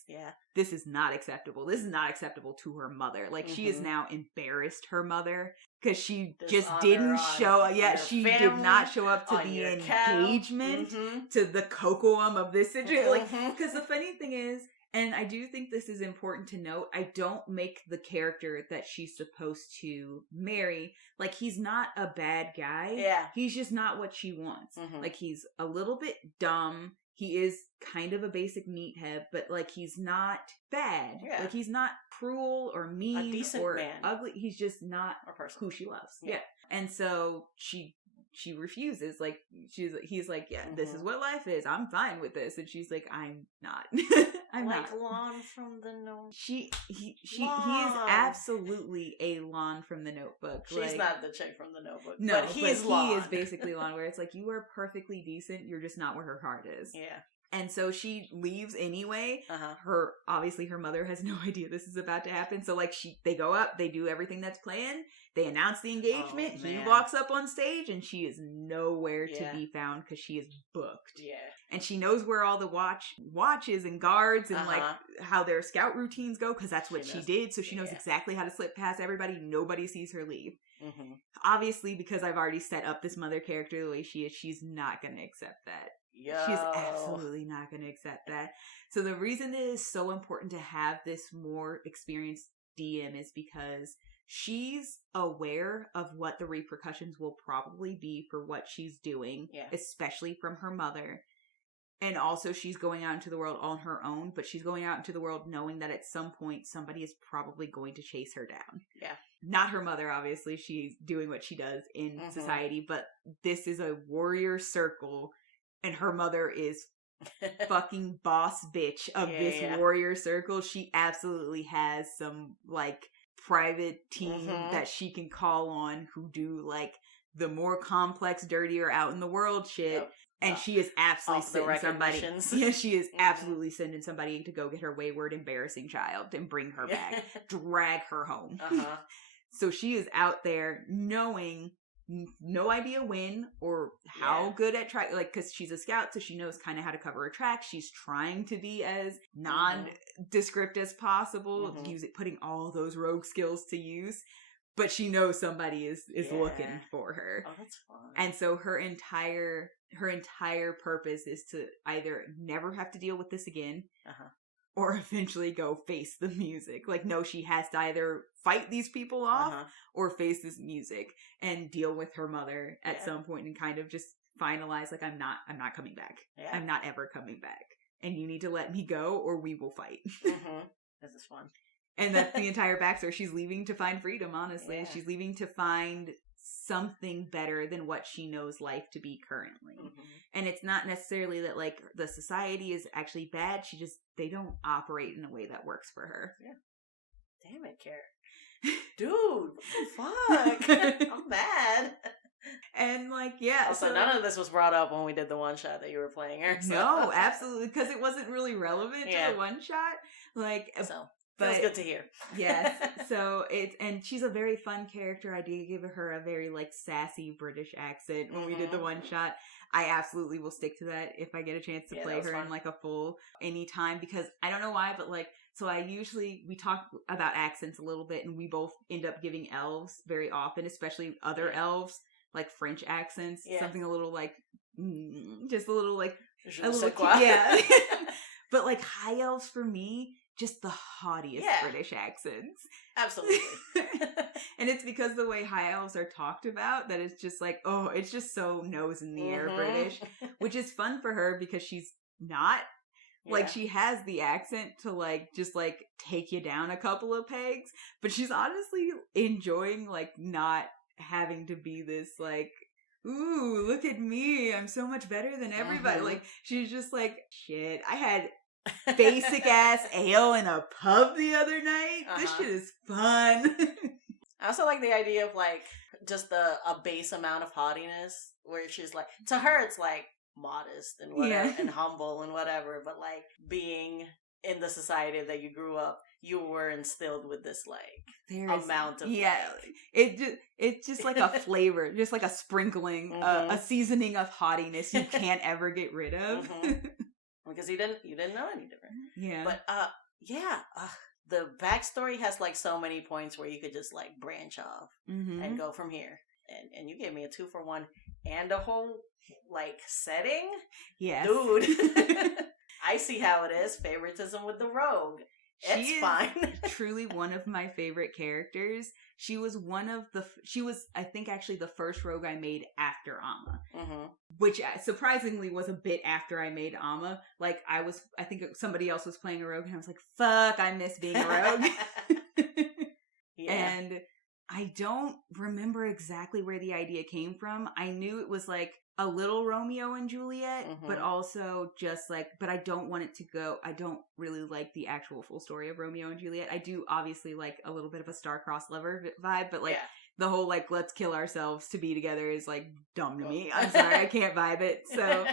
this is not acceptable. This is not acceptable to her mother. Like she has now embarrassed her mother because she just didn't show. She did not show up to the engagement, to the cocoam of this situation. Like, because the funny thing is, And I do think this is important to note. I don't make the character that she's supposed to marry, like, he's not a bad guy. Yeah. He's just not what she wants. Like, he's a little bit dumb. He is kind of a basic meathead, but, like, he's not bad. Yeah. Like, he's not cruel or mean or man. Ugly. He's just not who she loves. Yeah. And so she refuses. Like, he's like, yeah, this is what life is. I'm fine with this. And she's like, I'm not. I'm like not. Lon from the Notebook. He is absolutely a Lon from the Notebook. She's like, not the chick from the Notebook. No, but he is basically Lon, where it's like, you are perfectly decent. You're just not where her heart is. Yeah. And so she leaves anyway. Obviously her mother has no idea this is about to happen. So, like, they go up, they do everything that's planned. They announce the engagement. He walks up on stage, and she is nowhere to be found because she is booked. Yeah. And she knows where all the watches and guards and like how their scout routines go, because that's what she did. So she knows exactly how to slip past everybody. Nobody sees her leave. Obviously, because I've already set up this mother character the way she is, she's not going to accept that. She's absolutely not going to accept that. So the reason it is so important to have this more experienced DM is because she's aware of what the repercussions will probably be for what she's doing, especially from her mother. And also she's going out into the world on her own, but she's going out into the world knowing that at some point somebody is probably going to chase her down. Yeah. Not her mother, obviously. She's doing what she does in society, but this is a warrior circle, and her mother is fucking boss bitch of this warrior circle. She absolutely has some, like, private team that she can call on who do, like, the more complex, dirtier, out in the world shit. Yep. And she is absolutely sending somebody. Yeah, she is absolutely sending somebody to go get her wayward, embarrassing child and bring her back, drag her home. So she is out there knowing no idea when or how good at because she's a scout, so she knows kind of how to cover her tracks. She's trying to be as nondescript as possible, putting all those rogue skills to use. But she knows somebody is looking for her. Oh, that's fun. And so her entire purpose is to either never have to deal with this again, or eventually go face the music. Like, no, she has to either fight these people off or face this music and deal with her mother at some point and kind of just finalize, like, I'm not coming back. Yeah. I'm not ever coming back. And you need to let me go or we will fight. This is fun. And that's the entire backstory. She's leaving to find freedom, honestly. Yeah. She's leaving to find something better than what she knows life to be currently. And it's not necessarily that, like, the society is actually bad. They don't operate in a way that works for her. Yeah. Damn it, Carrot. Dude, what the fuck? I'm mad. And, like, yeah. Also, none of this was brought up when we did the one shot that you were playing her. So. No, absolutely. Because it wasn't really relevant to the one shot. Like, but feels good to hear. Yes. So and she's a very fun character. I did give her a very, like, sassy British accent when we did the one shot. I absolutely will stick to that if I get a chance to play her fun. In, like, a full anytime, because I don't know why, but, like, so we talk about accents a little bit, and we both end up giving elves very often, especially other elves, like French accents, something a little, like, just a little, like, a little, yeah. But, like, high elves for me, just the haughtiest British accents. Absolutely. And it's because the way high elves are talked about that it's just like, oh, it's just so nose in the air British, which is fun for her because she's not, like, she has the accent to, like, just, like, take you down a couple of pegs, but she's honestly enjoying, like, not having to be this, like, ooh, look at me, I'm so much better than everybody. Like, she's just like, shit, I had basic ass ale in a pub the other night. This shit is fun. I also like the idea of, like, just a base amount of haughtiness where she's like, to her it's like modest and whatever and humble and whatever, but, like, being in the society that you grew up, you were instilled with this, like, amount of it's just like a flavor, just like a sprinkling, a seasoning of haughtiness you can't ever get rid of. Because you didn't know any different. Yeah. But, the backstory has, like, so many points where you could just, like, branch off and go from here. And you gave me a 2-for-1 and a whole, like, setting? Yes. Dude. I see how it is. Favoritism with the rogue. It's fine. Truly one of my favorite characters. She was I think actually the first rogue I made after Amma. Mm-hmm. Which surprisingly was a bit after I made Amma. Like I think somebody else was playing a rogue and I was like, fuck, I miss being a rogue. Yeah. And I don't remember exactly where the idea came from. I knew it was like a little Romeo and Juliet, mm-hmm. but also just like, but I don't want it to go, I don't really like the actual full story of Romeo and Juliet. I do obviously like a little bit of a star-crossed lover vibe, but like the whole like, let's kill ourselves to be together is like dumb to me. I'm sorry, I can't vibe it. So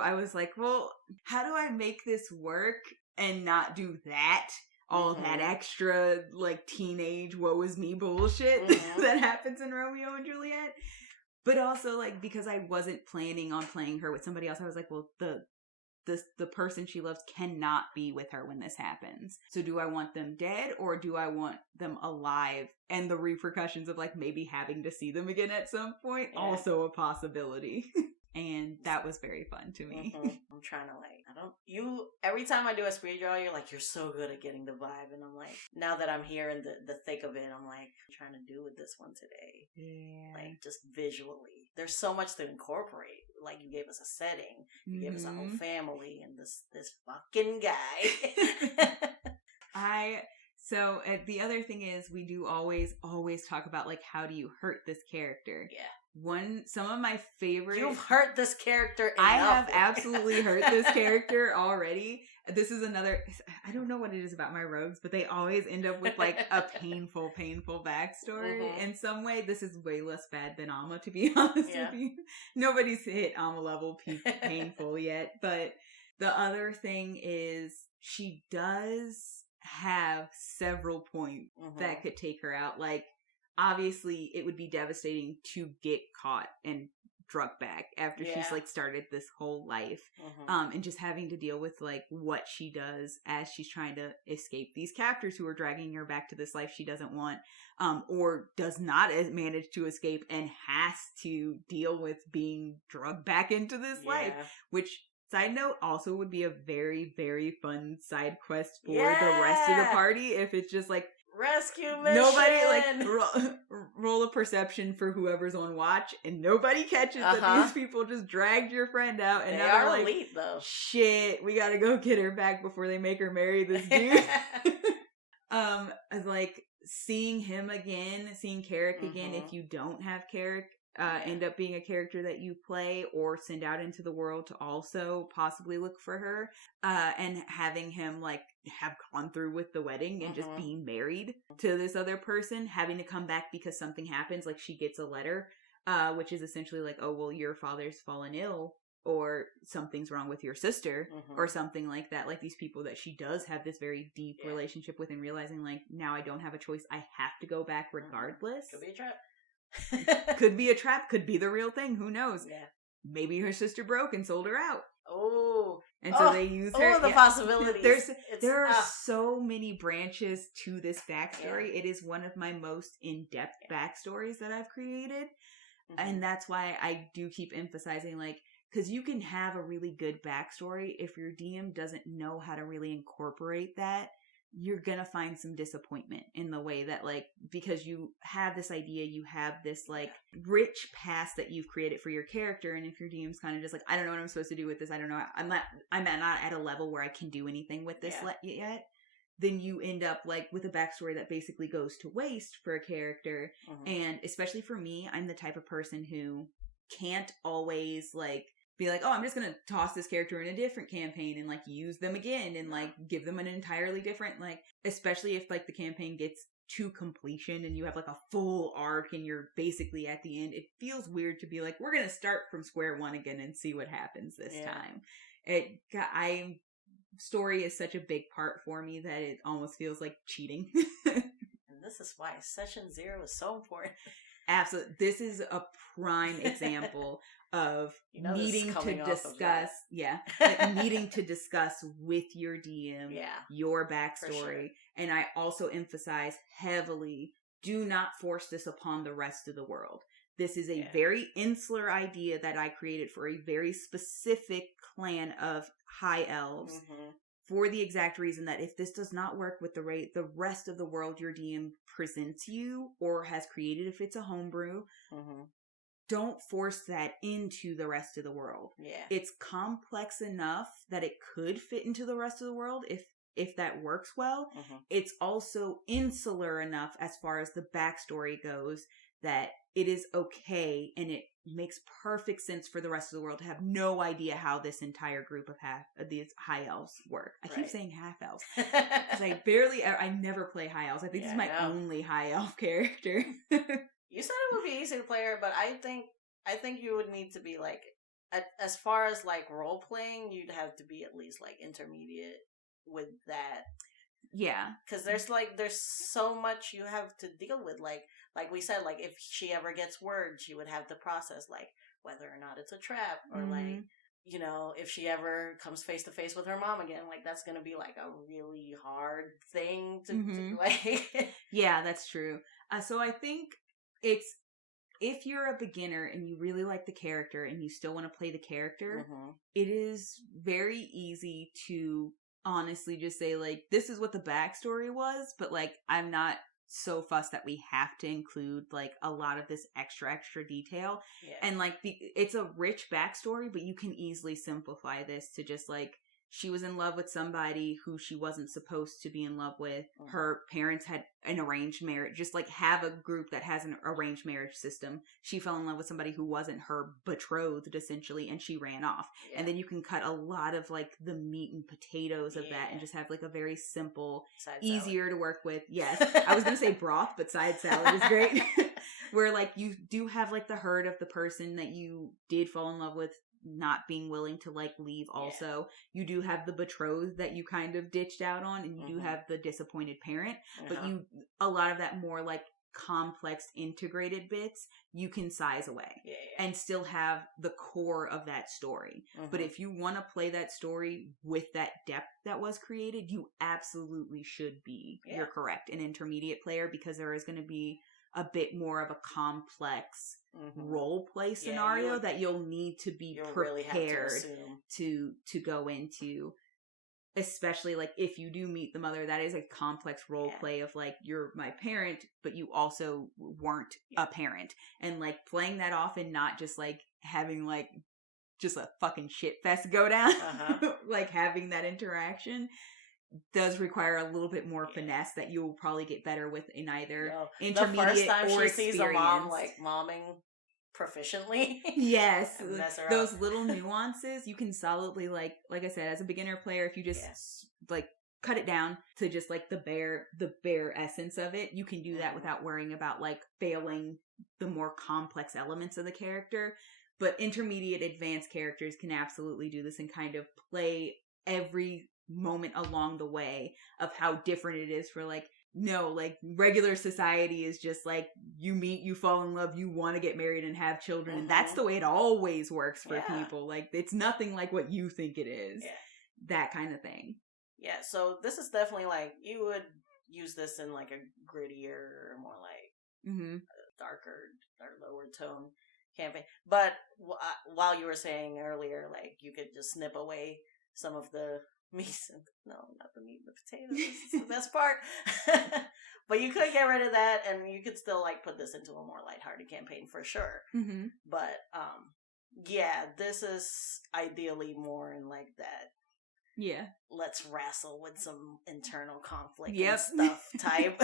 I was like, well, how do I make this work and not do that? All mm-hmm. that extra like teenage woe is me bullshit mm-hmm. that happens in Romeo and Juliet. But also, like, because I wasn't planning on playing her with somebody else, I was like, well, the person she loves cannot be with her when this happens. So do I want them dead or do I want them alive? And the repercussions of, like, maybe having to see them again at some point, also a possibility. And that was very fun to me. Mm-hmm. I'm trying to every time I do a speed draw, you're like, you're so good at getting the vibe. And I'm like, now that I'm here in the thick of it, I'm like, I'm trying to do with this one today. Yeah. Like, just visually. There's so much to incorporate. Like, you gave us a setting. You gave us a whole family and this fucking guy. So the other thing is we do always talk about, like, how do you hurt this character? Yeah. Some of my favorite... You've hurt this character enough. I have absolutely hurt this character already. This is another... I don't know what it is about my rogues, but they always end up with, like, a painful backstory. Mm-hmm. In some way, this is way less bad than Amma, to be honest with you. Nobody's hit Amma level painful yet. But the other thing is she does have several points that could take her out. Like, obviously, it would be devastating to get caught and drugged back after she's, like, started this whole life. And just having to deal with, like, what she does as she's trying to escape these captors who are dragging her back to this life she doesn't want, or does not manage to escape and has to deal with being drugged back into this life, which... Side note, also would be a very, very fun side quest for the rest of the party if it's just like rescue mission. Nobody like roll a perception for whoever's on watch, and nobody catches that these people just dragged your friend out, and now they're like, elite, though. Shit, we gotta go get her back before they make her marry this dude. Like seeing him again, seeing Carrick again. If you don't have Carrick. End up being a character that you play or send out into the world to also possibly look for her, and having him like have gone through with the wedding and just being married to this other person, having to come back because something happens, like she gets a letter, which is essentially like, oh, well, your father's fallen ill or something's wrong with your sister or something like that. Like these people that she does have this very deep relationship with, and realizing like, now I don't have a choice. I have to go back regardless. Could be a trap. Could be a trap, could be the real thing, who knows? Maybe her sister broke and sold her out. And so they use her. The possibilities. There are so many branches to this backstory. It is one of my most in-depth backstories that I've created. And that's why I do keep emphasizing, like, because you can have a really good backstory. If your DM doesn't know how to really incorporate that, you're gonna find some disappointment in the way that, like, because you have this idea, you have this, like, rich past that you've created for your character, and if your DM's kind of just like, I don't know what I'm supposed to do with this, I don't know, I'm not at a level where I can do anything with this yet, then you end up, like, with a backstory that basically goes to waste for a character, and especially for me, I'm the type of person who can't always, like, be like, oh, I'm just gonna toss this character in a different campaign and, like, use them again and, like, give them an entirely different, like, especially if, like, the campaign gets to completion and you have, like, a full arc and you're basically at the end. It feels weird to be like, we're gonna start from square one again and see what happens this time. Story is such a big part for me that it almost feels like cheating. And this is why session 0 is so important. Absolutely. This is a prime example of needing to discuss, needing to discuss with your DM your backstory. Sure. And I also emphasize heavily, do not force this upon the rest of the world. This is a very insular idea that I created for a very specific clan of high elves for the exact reason that if this does not work with the rest of the world your DM presents you or has created, if it's a homebrew, don't force that into the rest of the world. Yeah. It's complex enough that it could fit into the rest of the world if that works well. It's also insular enough as far as the backstory goes that it is okay and it makes perfect sense for the rest of the world to have no idea how this entire group of these high elves work. I keep saying half elves because I never play high elves. I think this is my only high elf character. You said it would be easy to play her, but I think you would need to be like, as far as like role playing, you'd have to be at least like intermediate with that. Yeah, because there's so much you have to deal with. Like we said, like if she ever gets word, she would have to process like whether or not it's a trap, or like, you know, if she ever comes face to face with her mom again, like that's gonna be like a really hard thing to like. Yeah, that's true. So I think if you're a beginner and you really like the character and you still want to play the character, it is very easy to honestly just say like, this is what the backstory was, but like I'm not so fussed that we have to include like a lot of this extra detail. And like it's a rich backstory, but you can easily simplify this to just like, she was in love with somebody who she wasn't supposed to be in love with. Her parents had an arranged marriage. Just like have a group that has an arranged marriage system. She fell in love with somebody who wasn't her betrothed, essentially, and she ran off. Yeah. And then you can cut a lot of like the meat and potatoes of that and just have like a very simple, easier to work with. Yes. I was going to say broth, but side salad is great. Where like you do have like the hurt of the person that you did fall in love with not being willing to like leave. Also, you do have the betrothed that you kind of ditched out on, and you do have the disappointed parent, but a lot of that more like complex integrated bits you can size away and still have the core of that story. But if you want to play that story with that depth that was created, you absolutely should be, you're correct, an intermediate player, because there is going to be a bit more of a complex role play scenario that you'll need to be prepared really to go into. Especially like if you do meet the mother, that is a complex role play of like, you're my parent, but you also weren't a parent. And like playing that off and not just like having like just a fucking shit fest go down, like having that interaction does require a little bit more finesse that you'll probably get better with in either intermediate or experienced. The first time she sees a mom like momming proficiently. Yes. Those little nuances you can solidly like I said, as a beginner player, if you just like cut it down to just like the bare essence of it, you can do that without worrying about like failing the more complex elements of the character. But intermediate advanced characters can absolutely do this and kind of play every moment along the way of how different it is for like, no, like regular society is just like you meet, you fall in love, you want to get married and have children, and that's the way it always works for people. Like it's nothing like what you think it is. That kind of thing. Yeah, so this is definitely like, you would use this in like a grittier, more like darker or lower tone campaign. But while you were saying earlier, like you could just snip away some of the meat and not the meat and the potatoes. This is the best part. But you could get rid of that, and you could still like put this into a more lighthearted campaign for sure. But this is ideally more in like that. Yeah, let's wrestle with some internal conflict and stuff type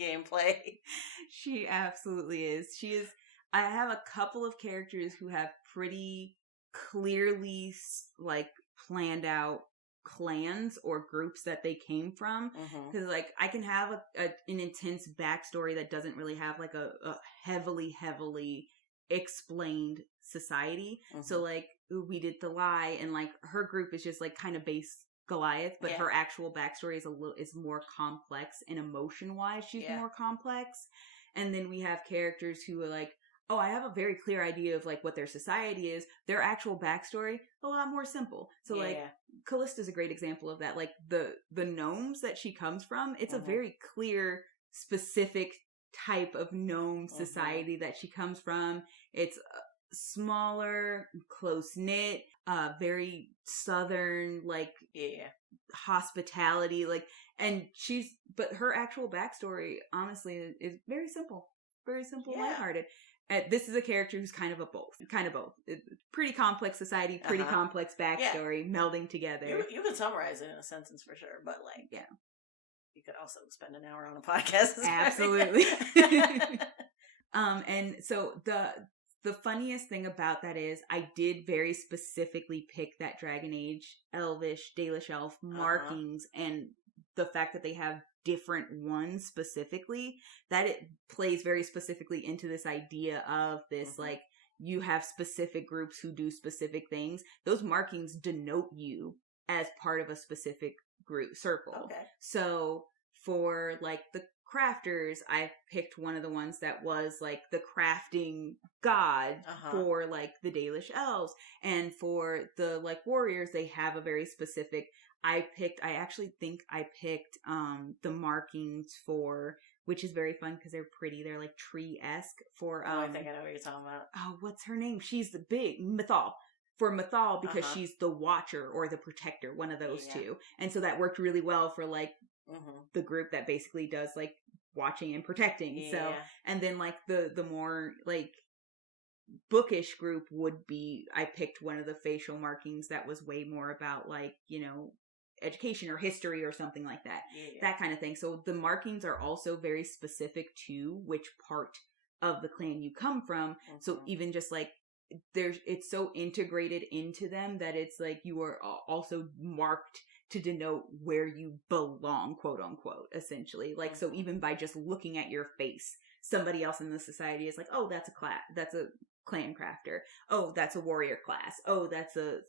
gameplay. She absolutely is. She is. I have a couple of characters who have pretty clearly like planned out clans or groups that they came from, because like I can have an intense backstory that doesn't really have like a heavily explained society. So like we did the lie, and like her group is just like kind of base Goliath, but her actual backstory is more complex, and emotion wise she's more complex. And then we have characters who are like, oh, I have a very clear idea of like what their society is. Their actual backstory, a lot more simple. So like Callista's a great example of that. Like the gnomes that she comes from, it's a very clear, specific type of gnome society that she comes from. It's smaller, close knit, very southern, like, hospitality, like, and but her actual backstory, honestly, is very simple, lighthearted. This is a character who's kind of both. It's pretty complex society, pretty complex backstory, melding together. You could summarize it in a sentence for sure, but like, you could also spend an hour on a podcast. Absolutely. And so the funniest thing about that is I did very specifically pick that Dragon Age, Elvish, Dalish Elf markings, and the fact that they have different ones specifically, that it plays very specifically into this idea of this, like, you have specific groups who do specific things. Those markings denote you as part of a specific group circle. Okay. So for, like, the crafters, I picked one of the ones that was, like, the crafting god for, like, the Dalish elves. And for the, like, warriors, they have a very specific... I actually think I picked the markings for, which is very fun because they're pretty. They're like tree-esque for... I think I know what you're talking about. Oh, what's her name? She's the big... Mythal. For Mythal, because she's the watcher or the protector, one of those two. And so that worked really well for, like, the group that basically does, like, watching and protecting. So, and then, like, the more, like, bookish group would be, I picked one of the facial markings that was way more about, like, you know, education or history or something like that. That kind of thing. So the markings are also very specific to which part of the clan you come from. So even just, like, it's so integrated into them that it's like you are also marked to denote where you belong, quote unquote, essentially. Like, so even by just looking at your face, somebody else in the society is like, oh, that's a clan crafter. Oh, that's a warrior class. Oh, that's a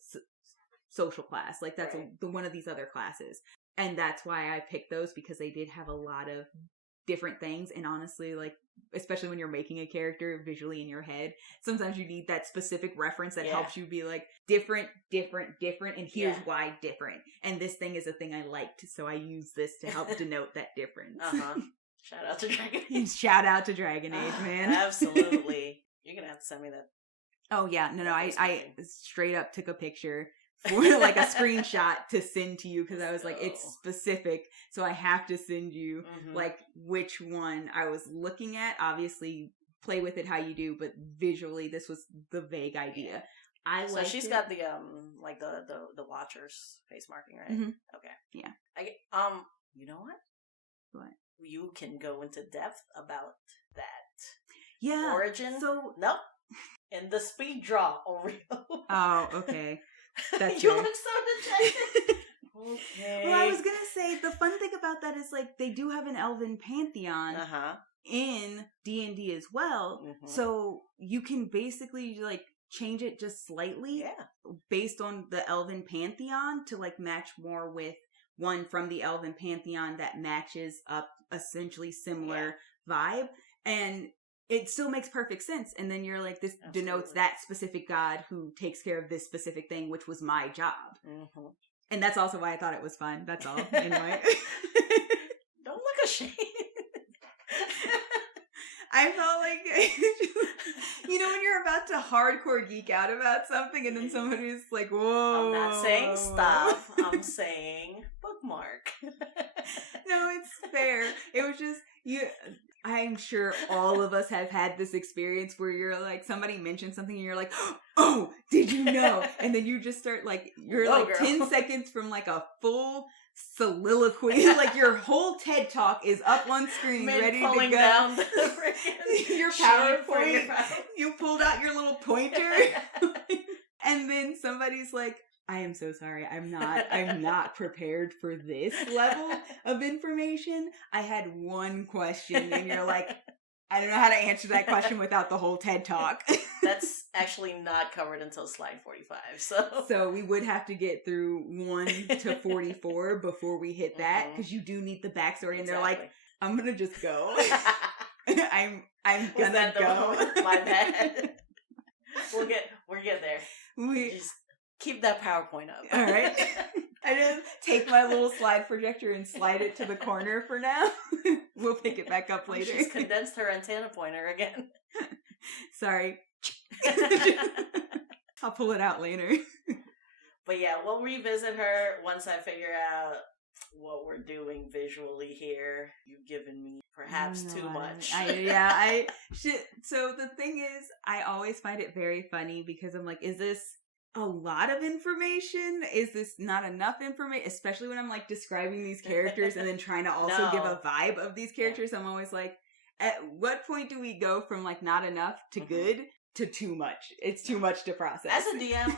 social class. Like, that's one of these other classes. And that's why I picked those, because they did have a lot of different things. And honestly, like, especially when you're making a character visually in your head, sometimes you need that specific reference that helps you be like, different, and here's why different. And this thing is a thing I liked, so I use this to help denote that difference. Shout out to Dragon Age. Shout out to Dragon Age, man. Absolutely. You're gonna have to send me that. Oh yeah, no, I straight up took a picture for, like, a screenshot to send to you, because I was like, it's specific, so I have to send you like which one I was looking at. Obviously, play with it how you do, but visually, this was the vague idea. So she's got the like the Watcher's face marking, right? Okay. Yeah. You know what? What? You can go into depth about that. Yeah. Origin. So nope. In the speed draw, Oreo. Oh, okay. That's you look so dejected. Okay. Well, I was gonna say, the fun thing about that is, like, they do have an elven pantheon in D&D as well, so you can basically, like, change it just slightly based on the elven pantheon to, like, match more with one from the elven pantheon that matches up essentially similar vibe, and it still makes perfect sense. And then you're like, this denotes that specific god who takes care of this specific thing, which was my job. And that's also why I thought it was fun. That's all. Anyway. Don't look ashamed. I felt like, you know, when you're about to hardcore geek out about something and then somebody's like, whoa. I'm not saying stop. I'm saying bookmark. No, it's fair. It was just, I'm sure all of us have had this experience where you're like, somebody mentioned something and you're like, oh, did you know? And then you just start, like, you're like girl. 10 seconds from, like, a full soliloquy. Like, your whole TED Talk is up on screen, ready to go. Down your PowerPoint. You pulled out your little pointer. And then somebody's like, I am so sorry. I'm not prepared for this level of information. I had one question, and you're like, I don't know how to answer that question without the whole TED Talk. That's actually not covered until slide 45. So we would have to get through 1 to 44 before we hit that, because you do need the backstory. And they're like, I'm gonna just go. I'm gonna go. My bad. We'll get there. Just keep that PowerPoint up. All right. I just take my little slide projector and slide it to the corner for now. We'll pick it back up later. She's condensed her antenna pointer again. Sorry. I'll pull it out later. But yeah, we'll revisit her once I figure out what we're doing visually here. You've given me perhaps too much. So the thing is, I always find it very funny because I'm like, is this a lot of information? Is this not enough information? Especially when I'm like describing these characters and then trying to also give a vibe of these characters. I'm always like, at what point do we go from like not enough to good to too much? It's too much to process. As a DM,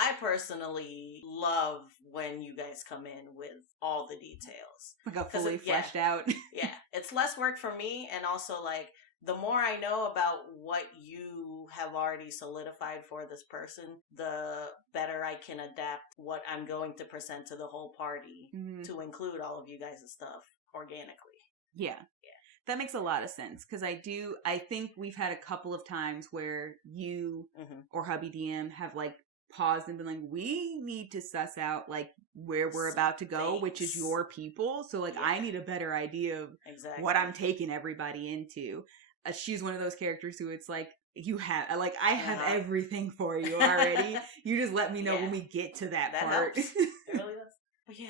I personally love when you guys come in with all the details. Like a fully fleshed out. Yeah. It's less work for me, and also like the more I know about what you have already solidified for this person, the better I can adapt what I'm going to present to the whole party to include all of you guys' stuff organically. Yeah. That makes a lot of sense, because I think we've had a couple of times where you or Hubby DM have like paused and been like, we need to suss out like where we're about to go, which is your people. So like, I need a better idea of what I'm taking everybody into. She's one of those characters who it's like, I have everything for you already. You just let me know when we get to that part. Helps. It really does. But yeah,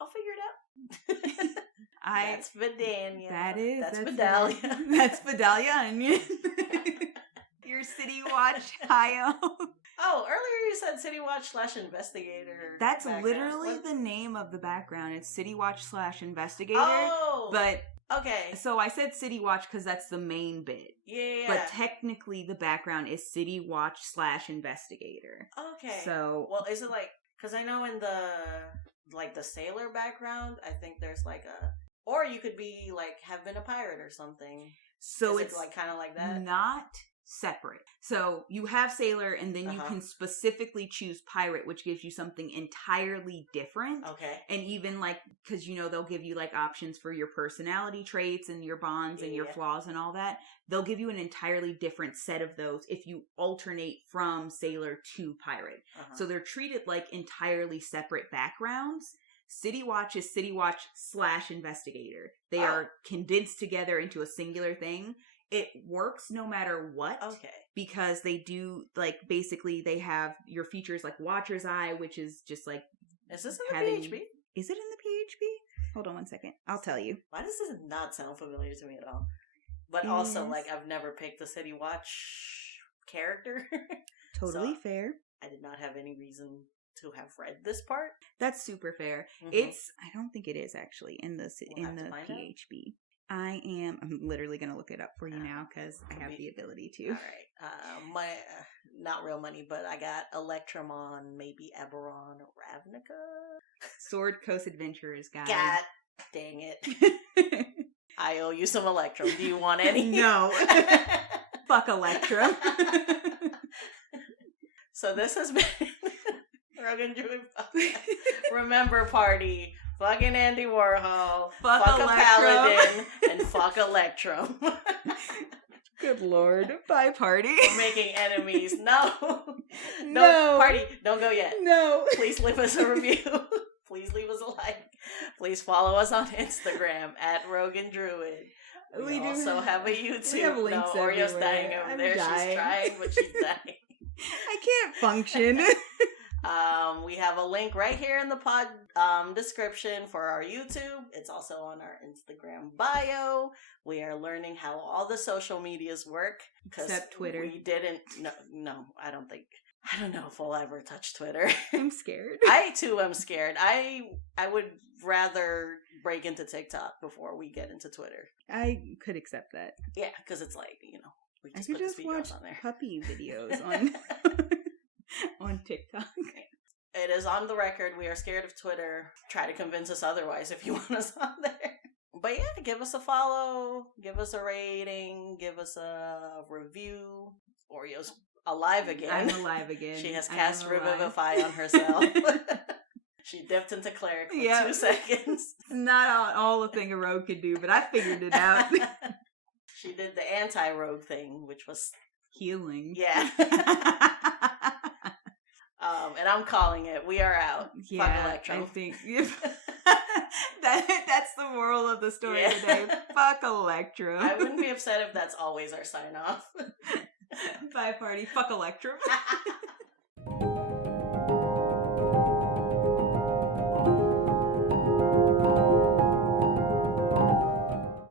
I'll figure it out. That's Vadania. That's Vadania. That's Vadania Onion. Your City Watch Hio. Oh, earlier you said City Watch / Investigator. That's literally the name of the background. It's City Watch / Investigator. Oh! But, okay. So I said City Watch because that's the main bit. Yeah. But technically the background is City Watch / Investigator. Okay. So. Well, is it like, because I know in the sailor background, I think there's like or you could be like, have been a pirate or something. So it's like kind of like that? Not separate. So you have sailor, and then you can specifically choose pirate, which gives you something entirely different. Okay. And even like, because they'll give you like options for your personality traits and your bonds and your flaws and all that. They'll give you an entirely different set of those if you alternate from sailor to pirate. So they're treated like entirely separate backgrounds. City Watch is City Watch / Investigator. They are condensed together into a singular thing. It works no matter what. Okay. Because they do, like, basically they have your features like Watcher's Eye, which is just like... Is this in the PHP? Is it in the PHP? Hold on one second. I'll tell you. Why does this not sound familiar to me at all? But also, like, I've never picked the City Watch character. Totally fair. I did not have any reason to have read this part. That's super fair. I don't think it is actually in the PHP. I'm literally going to look it up for you now because I have the ability to. All right. Not real money, but I got Electramon, maybe Eberron, Ravnica. Sword Coast Adventurers Guide. God dang it. I owe you some Electrum. Do you want any? No. Fuck Electrum. So this has been Rogan Druid Remember Party. Fucking Andy Warhol. Fuck a paladin. And fuck Electrum. Good lord. Bye, party. We're making enemies. No. Party. Don't go yet. No. Please leave us a review. Please leave us a like. Please follow us on Instagram at Rogan Druid. We also have a YouTube. We have links Oreo's dying over there. She's trying, but she's dying. I can't function. We have a link right here in the pod description for our YouTube. It's also on our Instagram bio. We are learning how all the social medias work. Except Twitter. We didn't. No, I don't know if we'll ever touch Twitter. I'm scared. I too am scared. I would rather break into TikTok before we get into Twitter. I could accept that. Yeah, because it's like, we I could just watch puppy videos on on TikTok. It is on the record. We are scared of Twitter. Try to convince us otherwise if you want us on there. But yeah, give us a follow, give us a rating, give us a review. Oreo's alive again. I'm alive again. She has cast Revivify on herself. She dipped into cleric for 2 seconds. Not all a thing a rogue could do, but I figured it out. She did the anti-rogue thing, which was healing. Yeah. And I'm calling it. We are out. Yeah, fuck Electrum. I think that's the moral of the story today. Fuck Electrum. I wouldn't be upset if that's always our sign off. Bye, party. Fuck Electrum.